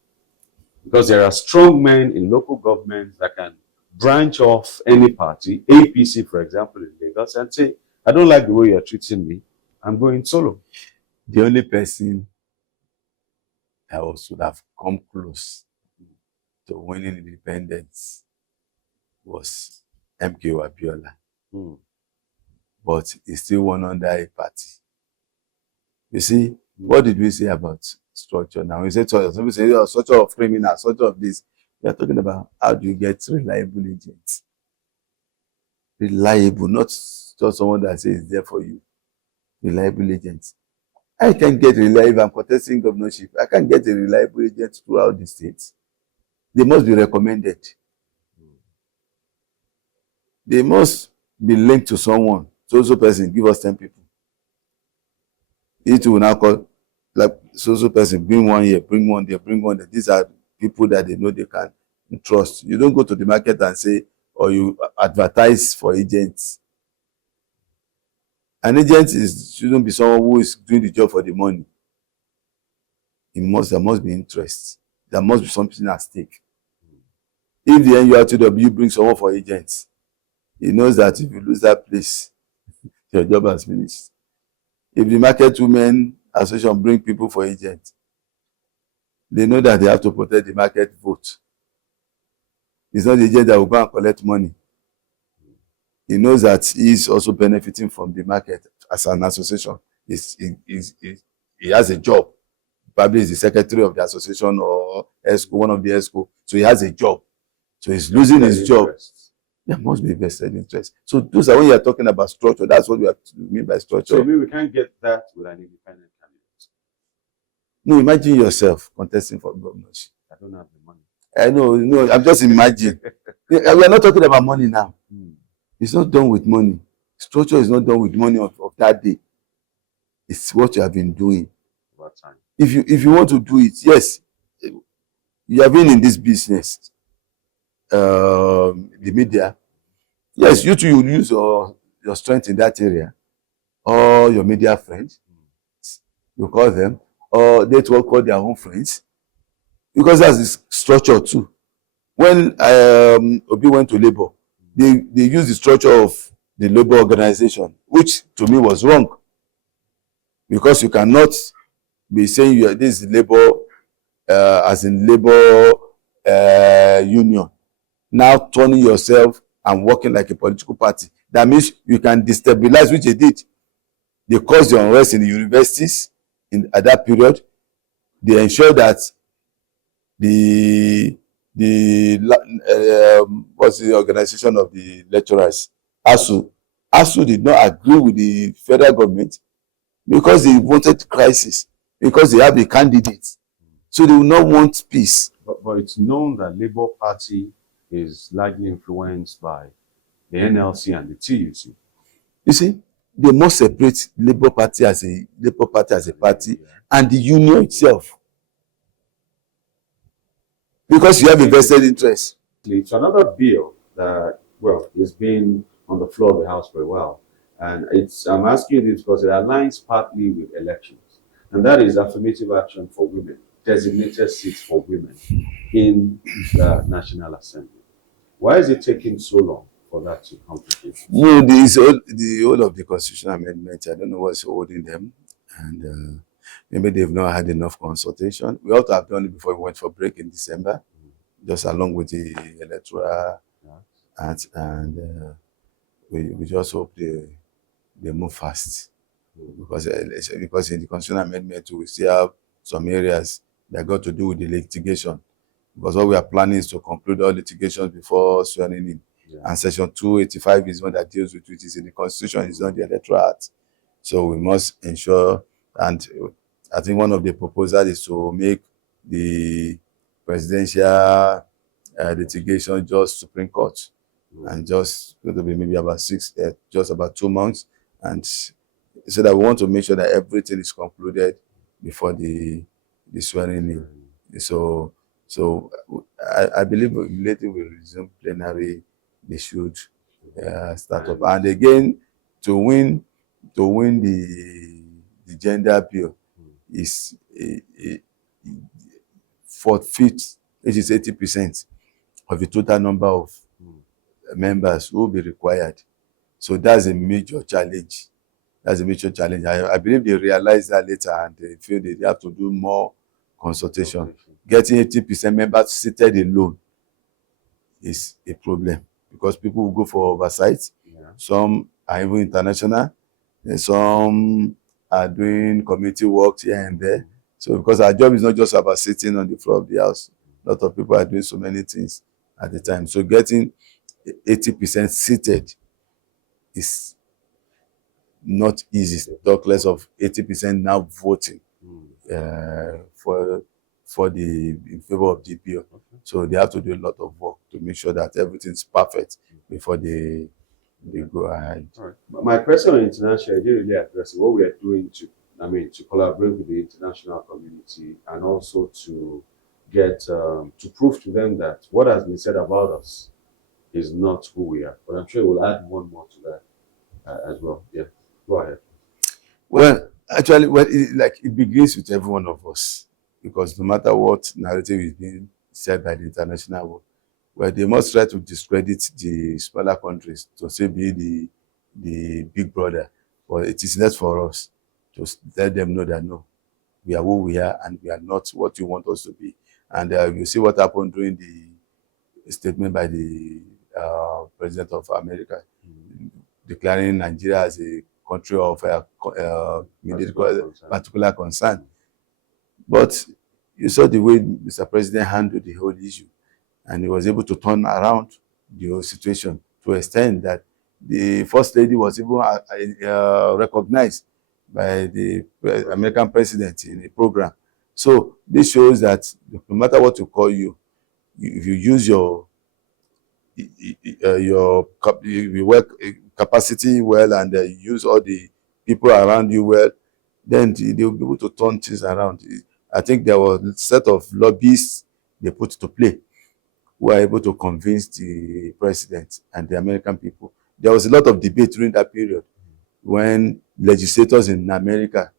Because there are strong men in local governments that can branch off any party, APC, for example, in Lagos, and say, I don't like the way you're treating me, I'm going solo. The only person that would have come close to winning independence was MK Abiola. But he still won under a party. You see, what did we say about structure now? We said structure of criminal, structure of this. We are talking about how do you get reliable agents. Reliable, not just someone that says it's there for you. Reliable agents. I can get reliable. I'm contesting governorship. I can get a reliable agent throughout the states. They must be recommended. They must be linked to someone. So person, give us 10 people. It will now call, like, so person, bring one here, bring one there, bring one there. These are people that they know they can trust. You don't go to the market and say, or you advertise for agents. An agent shouldn't be someone who is doing the job for the money. There must be interest. There must be something at stake. If the NURTW brings someone for agents, he knows that if you lose that place, your job has finished. If the Market Women Association bring people for agents, they know that they have to protect the market vote. It's not the agent that will go and collect money. He knows that he is also benefiting from the market as an association. He has a job. Probably he's the secretary of the association or ESCO, one of the ESCO. So he has a job. So he's losing his job. There must be vested interest. So those are when you are talking about structure. That's what we have to mean by structure. So maybe we can't get that with an independent candidate. No, imagine yourself contesting for governorship. I don't have the money. I know, no, I'm just imagining. We are not talking about money now. It's not done with money. Structure is not done with money of that day. It's what you have been doing. About time. If you want to do it, yes, you have been in this business, the media. Yes, you too, you use your strength in that area, or your media friends, you call them, or they will call their own friends, because that's the structure too. When Obi went to Labour, they used the structure of the Labour organization, which to me was wrong, because you cannot be saying this is Labour, as in Labour union, now turning yourself and working like a political party. That means you can destabilize, which they did. They caused the unrest in the universities at that period. They ensured that what's the organization of the lecturers, ASU did not agree with the federal government because they wanted crisis, because they have a candidate. So they will not want peace. But it's known that Labour Party is largely influenced by the NLC and the TUC. You see, they must separate Labour Party as a party and the union itself, because you have a vested interest. It's another bill that, well, has been on the floor of the House for a while, and I'm asking you this because it aligns partly with elections, and that is affirmative action for women, designated seats for women in the National Assembly. Why is it taking so long for that to come to fruition? No, the whole of the constitutional amendment, I don't know what's holding them, and maybe they've not had enough consultation. We ought to have done it before we went for break in December, just along with the Electoral Act, and we just hope they move fast, because in the constitutional amendment we still have some areas that got to do with the litigation, because what we are planning is to conclude all litigations before swearing in. And Section 285 is one that deals with it. Is in the Constitution, it's not the Electoral Act. So we must ensure, and I think one of the proposals is to make the presidential litigation just Supreme Court, and just going to be maybe about just about 2 months, and so that we want to make sure that everything is concluded before the swearing in. So I believe later we'll resume plenary. They should start up. And again, to win the gender bill is forfeit, which is 80% of the total number of members who will be required. So that's a major challenge. I believe they realize that later, and they feel they have to do more consultation. Getting 80% members seated alone is a problem, because people will go for oversight. Some are even international, and some are doing community work here and there. So because our job is not just about sitting on the floor of the House, a lot of people are doing so many things at the time. So getting 80% seated is not easy, talk less of 80% now voting in favor of the bill. So they have to do a lot of work to make sure that everything's perfect before they go ahead. All right. But my question on international, I didn't really address what we are doing to collaborate with the international community, and also to get to prove to them that what has been said about us is not who we are. But I'm sure we'll add one more to that as well. Yeah, go ahead. Well, actually, it begins with every one of us, because no matter what narrative is being said by the international world, well, they must try to discredit the smaller countries to say be the big brother. But it is left for us to let them know that no, we are who we are and we are not what you want us to be. And you see what happened during the statement by the president of America, declaring Nigeria as a country of particular concern. But you saw the way Mr. President handled the whole issue, and he was able to turn around the whole situation to extend that the First Lady was even recognized by the American president in a program. So this shows that no matter what you call you, if you use your work capacity well, and use all the people around you well, then they will be able to turn things around. I think there was a set of lobbyists they put to play who are able to convince the president and the American people. There was a lot of debate during that period when legislators in America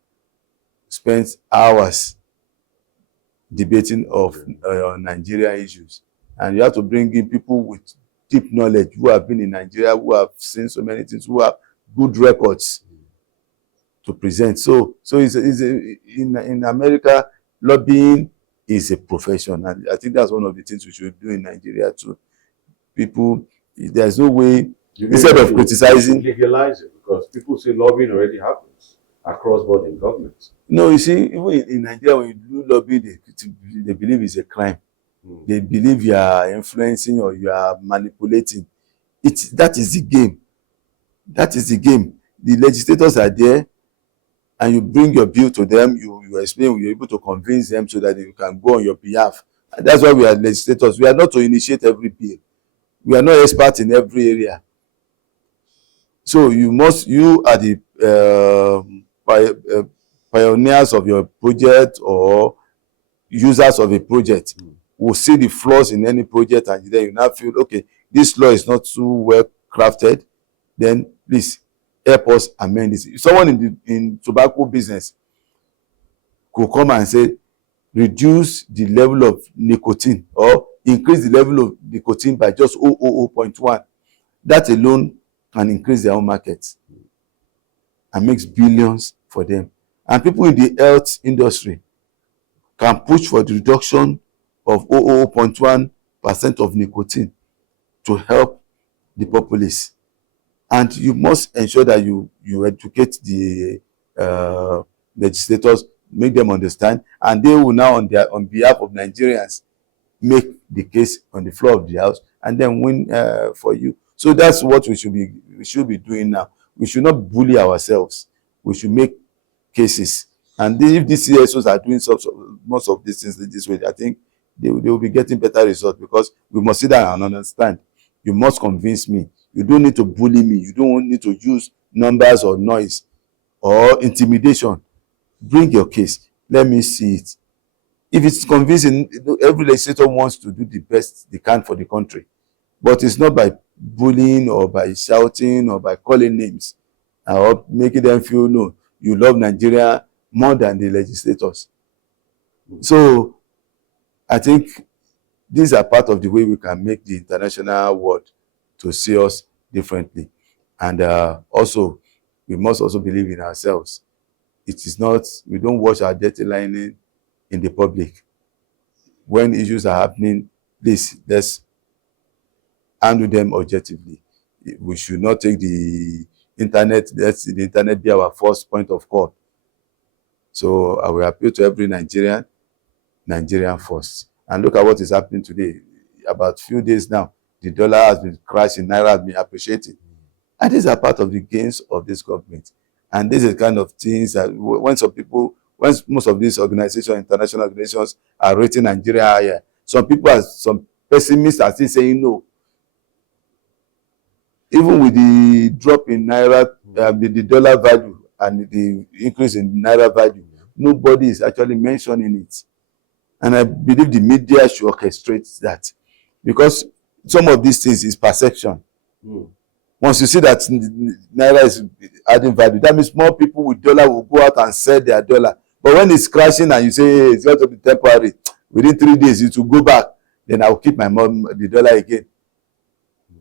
spent hours debating of Nigeria issues. And you have to bring in people with deep knowledge who have been in Nigeria, who have seen so many things, who have good records to present. So in America, lobbying is a profession, and I think that's one of the things we should do in Nigeria too. People, there's no way, instead of criticizing, legalize it, because people say lobbying already happens across board in government. No, you see, even in Nigeria, when you do lobbying, they believe it's a crime. They believe you are influencing or you are manipulating. That is the game. That is the game. The legislators are there, and you bring your bill to them, you explain, you're able to convince them so that they can go on your behalf. And that's why we are legislators. We are not to initiate every bill. We are not experts in every area. So you are the pioneers of your project or users of a project. Will see the flaws in any project, and then you now feel, okay, this law is not too well crafted, then please help us amend this. If someone in tobacco business could come and say, reduce the level of nicotine or increase the level of nicotine by just 0.1, that alone can increase their own market and makes billions for them. And people in the health industry can push for the reduction of 0.1% of nicotine to help the populace. And you must ensure that you educate the legislators, make them understand, and they will now on behalf of Nigerians make the case on the floor of the house and then win for you. So that's what we should be doing now. We should not bully ourselves. We should make cases. And if these CSOs are doing most of these things this way, I think they will be getting better results, because we must sit down and understand. You must convince me. You don't need to bully me. You don't need to use numbers or noise or intimidation. Bring your case. Let me see it. If it's convincing, every legislator wants to do the best they can for the country. But it's not by bullying or by shouting or by calling names or making them feel, no, you love Nigeria more than the legislators. So I think these are part of the way we can make the international world to see us differently. And also, we must also believe in ourselves. It is not, we don't wash our dirty linen in the public. When issues are happening, please, let's handle them objectively. We should not take the internet, let the internet be our first point of call. So I will appeal to every Nigerian first. And look at what is happening today. About a few days now, the dollar has been crashing, naira has been appreciating. And these are part of the gains of this government. And this is kind of things that when most of these organizations, international organizations, are rating Nigeria higher, some pessimists are still saying no. Even with the drop in naira, the dollar value and the increase in naira value, nobody is actually mentioning it. And I believe the media should orchestrate that, because some of these things is perception. Once you see that naira is adding value, that means more people with dollar will go out and sell their dollar. But when it's crashing and you say, hey, it's going to be temporary, within 3 days it will go back, then I will keep the dollar again.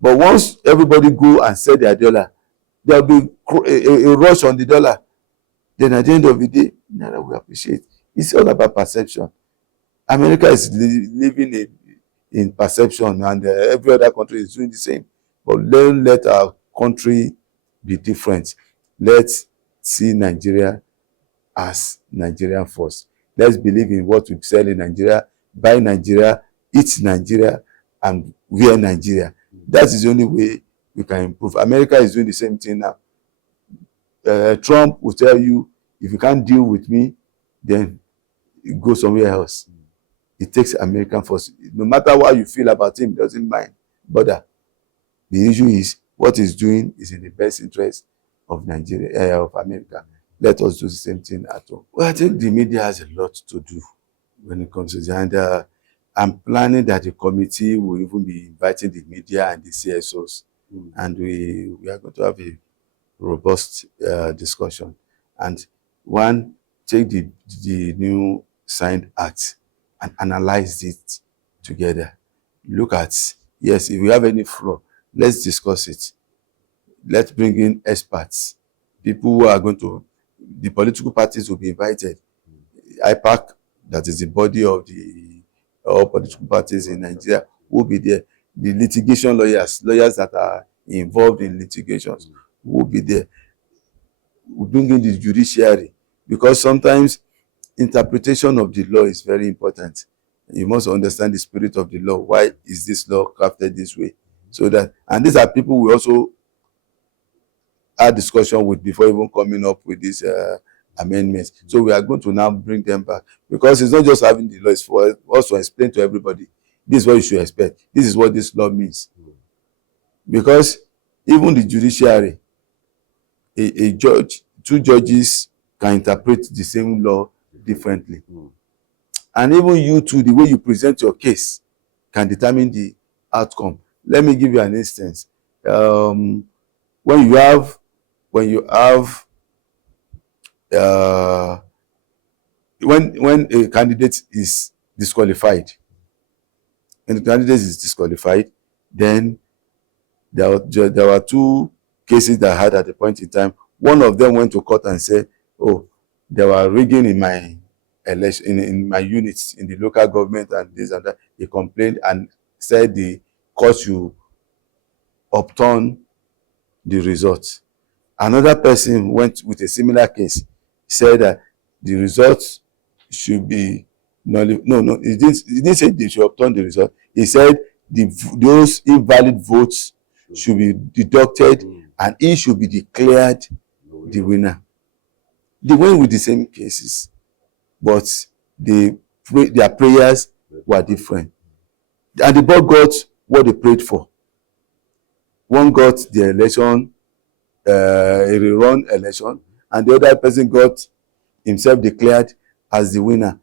But once everybody go and sell their dollar, there will be a rush on the dollar. Then at the end of the day, naira will appreciate. It's all about perception. America is living in perception, and every other country is doing the same. But let our country be different. Let's see Nigeria as Nigerian first. Let's believe in what we sell in Nigeria, buy Nigeria, eat Nigeria, and wear Nigeria. That is the only way we can improve. America is doing the same thing now. Trump will tell you, if you can't deal with me, then you go somewhere else. It takes American first. No matter what you feel about him, doesn't mind. But the issue is, what he's doing is in the best interest of Nigeria, of America. Let us do the same thing at home. Well, I think the media has a lot to do when it comes to that. And I'm planning that the committee will even be inviting the media and the CSOs. And we are going to have a robust discussion. And one, take the new signed act and analyze it together. Look at, yes, if we have any flaw, let's discuss it. Let's bring in experts, people who are going to, the political parties will be invited. IPAC, that is the body of all political parties in Nigeria, will be there. The litigation lawyers that are involved in litigations will be there. We bring in the judiciary, because sometimes interpretation of the law is very important. You must understand the spirit of the law. Why is this law crafted this way? So that, and these are people we also had discussion with before even coming up with these amendments. So we are going to now bring them back, because it's not just having the law, it's for also explain to everybody, this is what you should expect, this is what this law means. Because even the judiciary, a judge, two judges can interpret the same law differently. And even you too, the way you present your case can determine the outcome. Let me give you an instance. When you have when a candidate is disqualified, then there were two cases that I had at a point in time. One of them went to court and said, oh, there were rigging in my election, in my units in the local government, and this and that. He complained and said the court should upturn the results. Another person went with a similar case, said that the results should be no, he didn't say they should upturn the result. He said those invalid votes should be deducted and he should be declared the winner. They went with the same cases, but their prayers were different. And they both got what they prayed for. One got the election, a rerun election, and the other person got himself declared as the winner.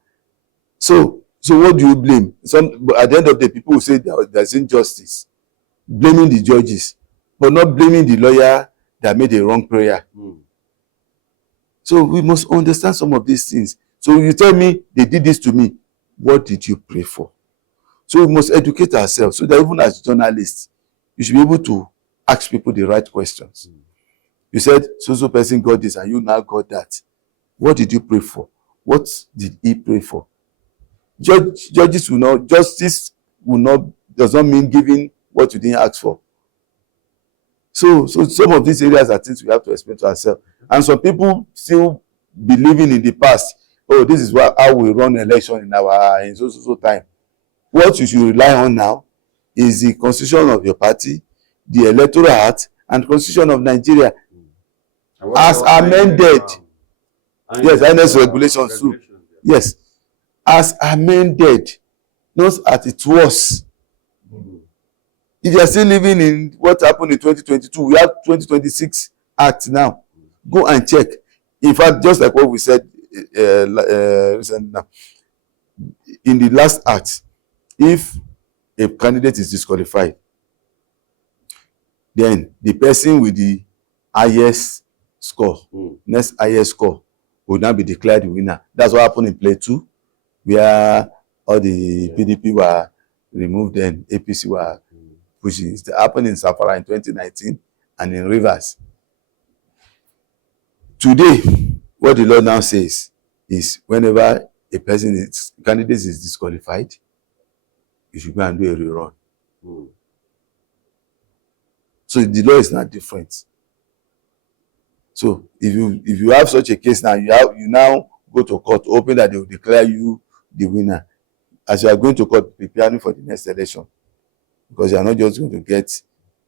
So what do you blame? But at the end of the day, people will say there's injustice, blaming the judges, but not blaming the lawyer that made a wrong prayer. So we must understand some of these things. So you tell me they did this to me, what did you pray for? So we must educate ourselves, so that even as journalists, you should be able to ask people the right questions. You said so person got this and you now got that. What did you pray for? What did he pray for? Justice will not does not mean giving what you didn't ask for. So some of these areas are things we have to explain to ourselves. And some people still believing in the past. Oh, this is how we run election in so time. What you should rely on now is the constitution of your party, the Electoral Act, and the constitution of Nigeria as amended. Yes, INS regulations too. Yes, as amended, not as it was. If you are still living in what happened in 2022, we have 2026 Act now. Go and check. In fact, just like what we said recently now, in the last act, if a candidate is disqualified, then the person with the highest score, next highest score, will now be declared the winner. That's what happened in play 2, where all the PDP were removed and APC were pushing. It happened in Safara in 2019 and in Rivers. Today, what the law now says is whenever a candidate is disqualified, you should go and do a rerun. So the law is not different. So if you have such a case now, you now go to court hoping that they will declare you the winner. As you are going to court, preparing for the next election, because you are not just going to get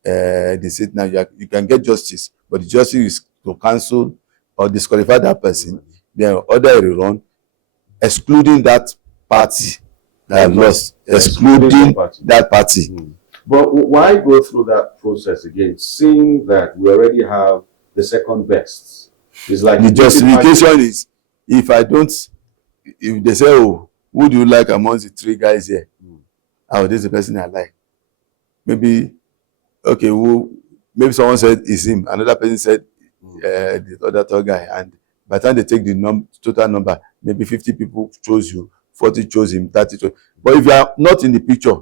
the seat now. You can get justice, but the justice is to cancel or disqualify that person, then order a rerun, excluding that party that lost, excluding that party. But why go through that process again, seeing that we already have the second best? It's like the justification is, if they say, oh, who do you like amongst the 3 guys here? Oh, this is the person I like. Maybe, okay, maybe someone said it's him, another person said the other 3rd guy, and by the time they take the total number, maybe 50 people chose you, 40 chose him, 30 chose. But if you are not in the picture,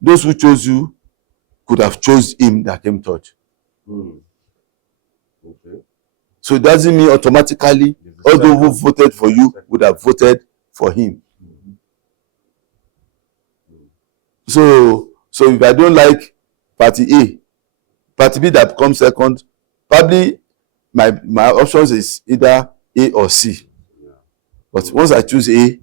those who chose you could have chose him that came third. Okay. So it doesn't mean automatically all those who voted for you would have voted for him. So if I don't like party A, party B that comes second, probably my options is either A or C. But once I choose A,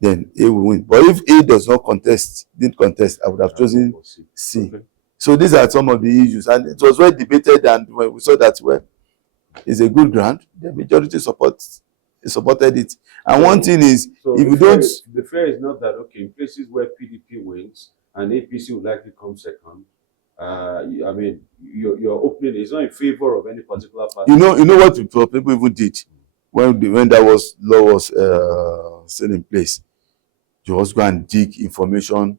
then A will win. But if A didn't contest, I would have chosen C. Okay. So these are some of the issues, and it was well debated, and when we saw that, well, it's a good ground, the majority supported it. And so, one thing is, so if you don't... The fear is not that, okay, in places where PDP wins and APC will likely come second, I mean, your opening is not in favor of any particular party. You know what people even did when that law was still in place? You just go and dig information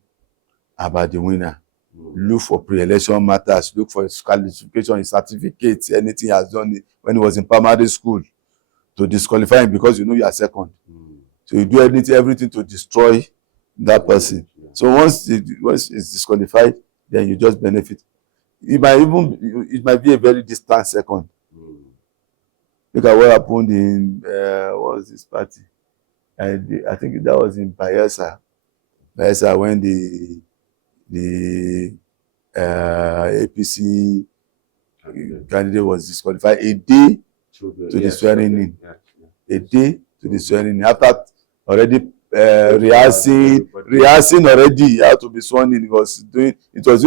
about the winner. Look for pre-election matters, look for his qualification, his certificates, anything he has done when he was in primary school to disqualify him, because you know you are second. So you do everything to destroy that person. So once it's disqualified, then you just benefit. It might be a very distant second. Look at what happened in what was this party? I think that was in Bayelsa. Bayelsa, when the APC candidate was disqualified a day to the swearing in. A day to the swearing in. After already rehearsing already how to be sworn in. It was doing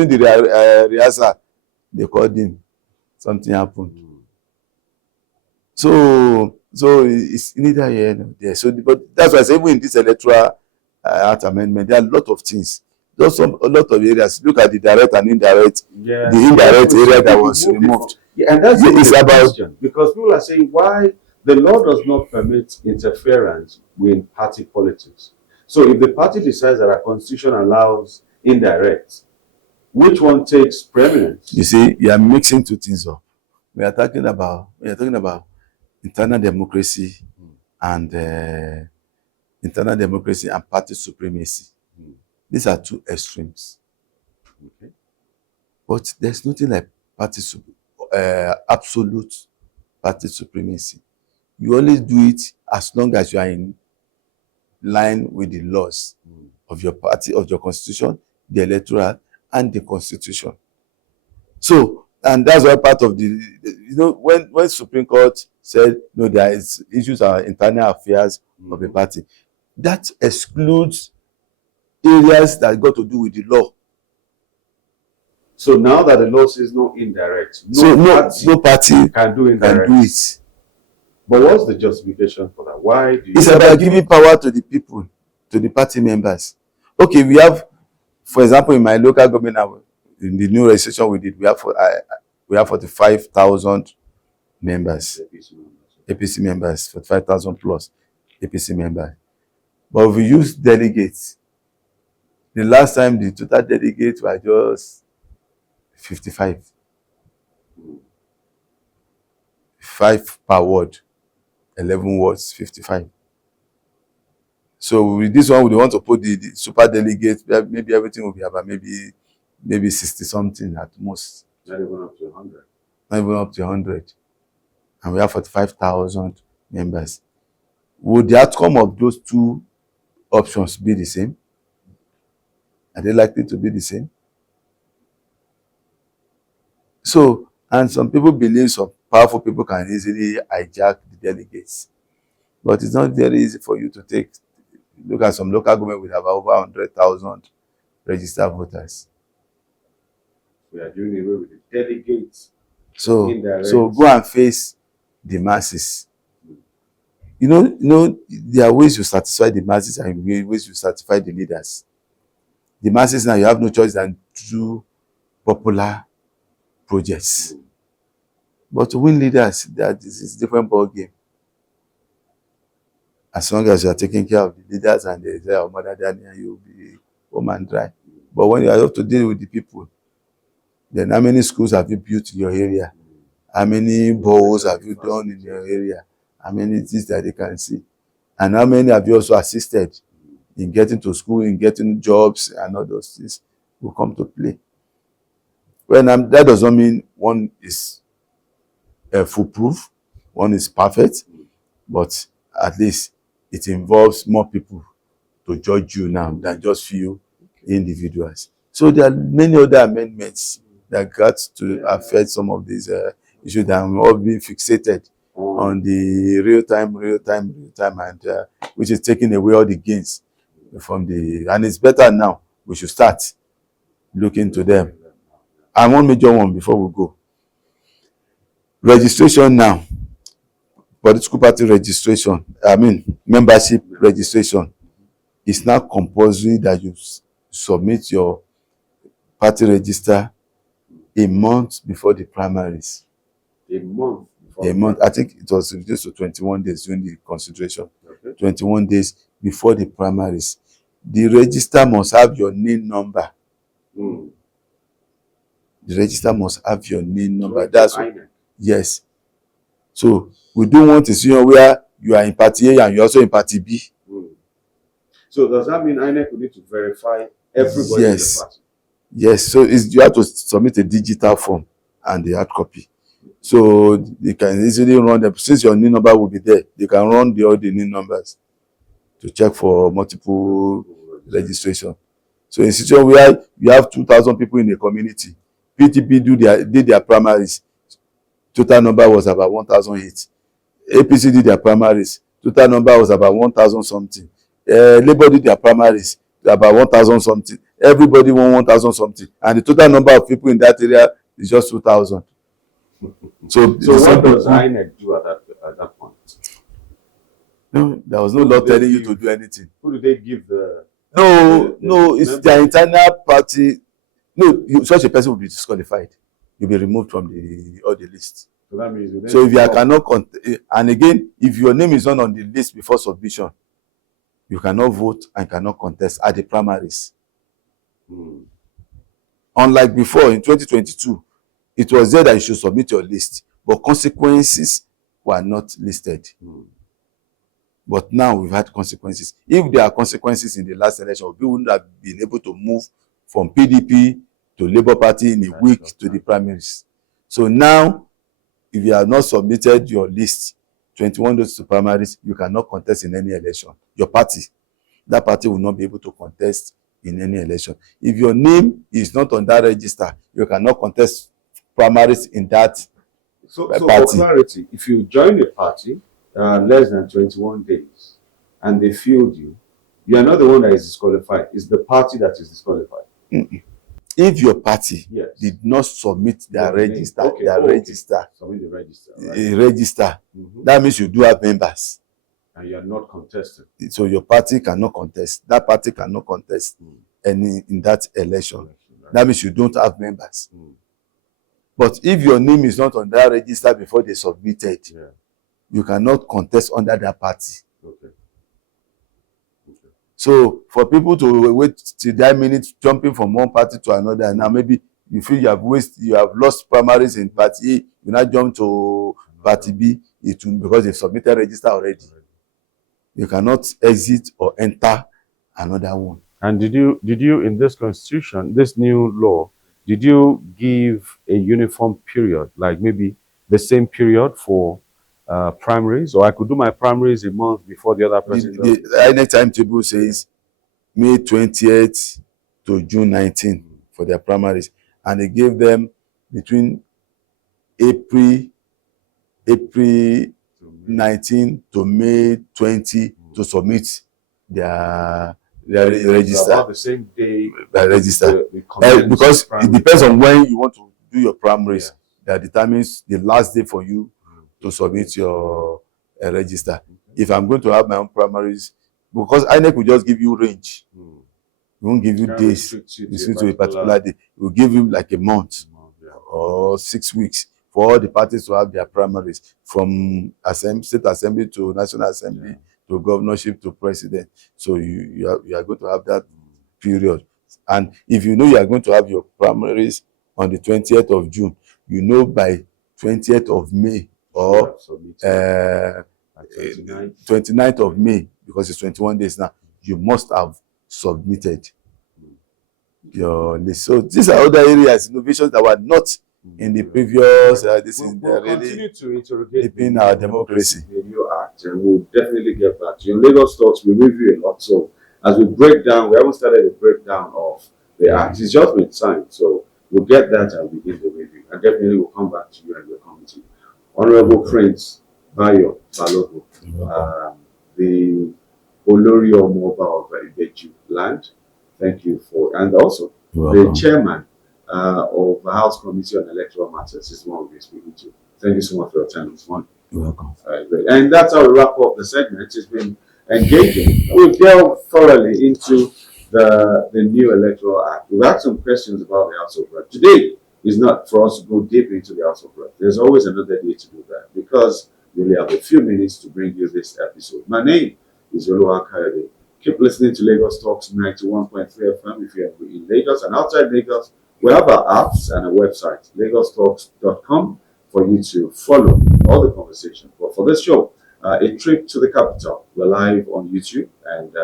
the rehearsal. They called him. Something happened. So it's neither here nor there. So, but that's why I say, even in this Electoral Act amendment, there are a lot of things. There's a lot of areas. Look at the direct and indirect. Yeah. The indirect area that was removed. Yeah, and that's the question. Because people are saying why the law does not permit interference with party politics. So if the party decides that our constitution allows indirect, which one takes preeminence? You see, you are mixing two things up. We are talking about internal democracy and party supremacy. These are two extremes. Okay. But there's nothing like absolute party supremacy. You only do it as long as you are in line with the laws of your party, of your constitution, the electoral, and the constitution. So, and that's why part of the, when Supreme Court said, no, there is issues are internal affairs of a party, that excludes areas that got to do with the law. So now that the law says no indirect, no party can do indirect. Can do it. But what's the justification for that? Why do you... It's about giving power to the people, to the party members. Okay, we have, for example, in my local government, in the new registration we did, we have 45,000 members. APC members, 45,000 plus APC members. But if we use delegates, the last time the total delegates were just 55. 5 per word, 11 words, 55. So with this one, we want to put the super delegates, maybe everything will be about maybe 60 something at most. Not even up to 100. Not even up to 100. And we have 45,000 members. Would the outcome of those two options be the same? Are they likely to be the same? So, and some people believe some powerful people can easily hijack the delegates. But it's not very easy for you to take. Look at some local government with about over 100,000 registered voters. We are doing away with the delegates. So go and face the masses. You know, there are ways you satisfy the masses and ways you satisfy the leaders. The masses now, you have no choice than to do popular projects. But to win leaders, this is a different ball game. As long as you are taking care of the leaders and they say, "Oh, Mother Daniel, you'll be home and dry." But when you have to deal with the people, then how many schools have you built in your area? How many boreholes have you done in your area? How many things that they can see? And how many have you also assisted in getting to school, in getting jobs, and all those things will come to play. Well, that does not mean one is foolproof, one is perfect, but at least it involves more people to judge you now than just few individuals. So there are many other amendments that got to affect some of these issues that have all been fixated on the real time, and which is taking away all the gains from and it's better now. We should start looking into them. And one major one before we go. Registration now. Political party registration, membership registration, is now compulsory that you submit your party register a month before the primaries. A month before? A month. I think it was reduced to 21 days during the consideration. Okay. 21 days before the primaries. The register must have your name number. The register must have your name number. That's what, yes. So we don't want a situation where you are in party A and you're also in party B. So does that mean INEC will need to verify everybody in the party? Yes. So you have to submit a digital form and the hard copy. So they can easily run them. Since your name number will be there, they can run all the name numbers to check for multiple registration. So in a situation where you have 2,000 people in the community, PDP did their primaries, total number was about 1,008. APC did their primaries, total number was about 1,000 something. Labour did their primaries, about 1,000 something. Everybody won 1,000 something, and the total number of people in that area is just 2,000. So what does INEC do at that point? No, there was no law telling you to do anything. Who do they give the? No, it's their internal party. No, such a person will be disqualified. You'll be removed from all the list. So that means if you cannot and again, if your name is not on the list before submission, you cannot vote and cannot contest at the primaries. Unlike before in 2022, it was there that you should submit your list, but consequences were not listed. But now we've had consequences. If there are consequences in the last election, we wouldn't have been able to move from PDP to Labour Party in a week to the primaries. So now, if you have not submitted your list 21 days to primaries, you cannot contest in any election. Your party, that party will not be able to contest in any election. If your name is not on that register, you cannot contest primaries in that party. So for clarity, if you join a party less than 21 days and they failed you, you are not the one that is disqualified. It's the party that is disqualified. If your party did not submit their register, submit the register, right? A register, that means you do have members. And you are not contested. So your party cannot contest. That party cannot contest any in that election. Right. That means you don't have members. But if your name is not on that register before they submitted, you cannot contest under that party. So for people to wait till that minute, jumping from one party to another, and now maybe you feel you have lost primaries in party A, you now jump to party B, it will, because they submitted register already. You cannot exit or enter another one. And did you in this constitution, this new law, did you give a uniform period, like maybe the same period for primaries, or I could do my primaries a month before the other person does? The INEC timetable says May 20th to June 19th for their primaries, and they gave them between April 19 to May 20 to submit their register. About the same day Register. Because it depends on when you want to do your primaries. That determines the last day for you to submit your register. If I'm going to have my own primaries, because INEC will just give you range. It won't give you days. Restrict to a particular day. It will give you like a month or 6 weeks for all the parties to have their primaries, from state assembly to national assembly to governorship to president. So you are going to have that period. And if you know you are going to have your primaries on the 20th of June, you know by 20th of May or 29th of May, because it's 21 days now, you must have submitted your list. So these are other areas, innovations that were not in the previous. This is we'll really continue to interrogate deepening our democracy. The new act, and we'll definitely get back to you. In Lagos Talks, we review a lot. So as we break down, we haven't started a breakdown of the act. It's just been signed. So we'll get that and begin the review. And definitely we'll come back to you and your committee. Honorable Prince Bayo Balogo, the Olori Omoba of Ibeju land. Thank you for, and also the chairman of the House Committee on Electoral Matters is one we'll be speaking to. Thank you so much for your time this morning. You're welcome. Great. And that's how we wrap up the segment. It's been engaging. We've delved thoroughly into the new Electoral Act. We've had some questions about the House of Reps. Today is not for us to go deep into the House of Reps. There's always another day to do that, because we only have a few minutes to bring you this episode. My name is Oluwa Kayode. Keep listening to Lagos Talks 91.3 FM if you're in Lagos and outside Lagos. We have our apps and a website, lagostalks.com, for you to follow all the conversation. But for this show, a trip to the capital, we're live on YouTube and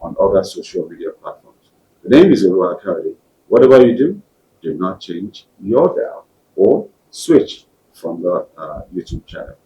on other social media platforms. The name is Oluwa Kayode. Whatever you do not change your dial or switch from the YouTube channel.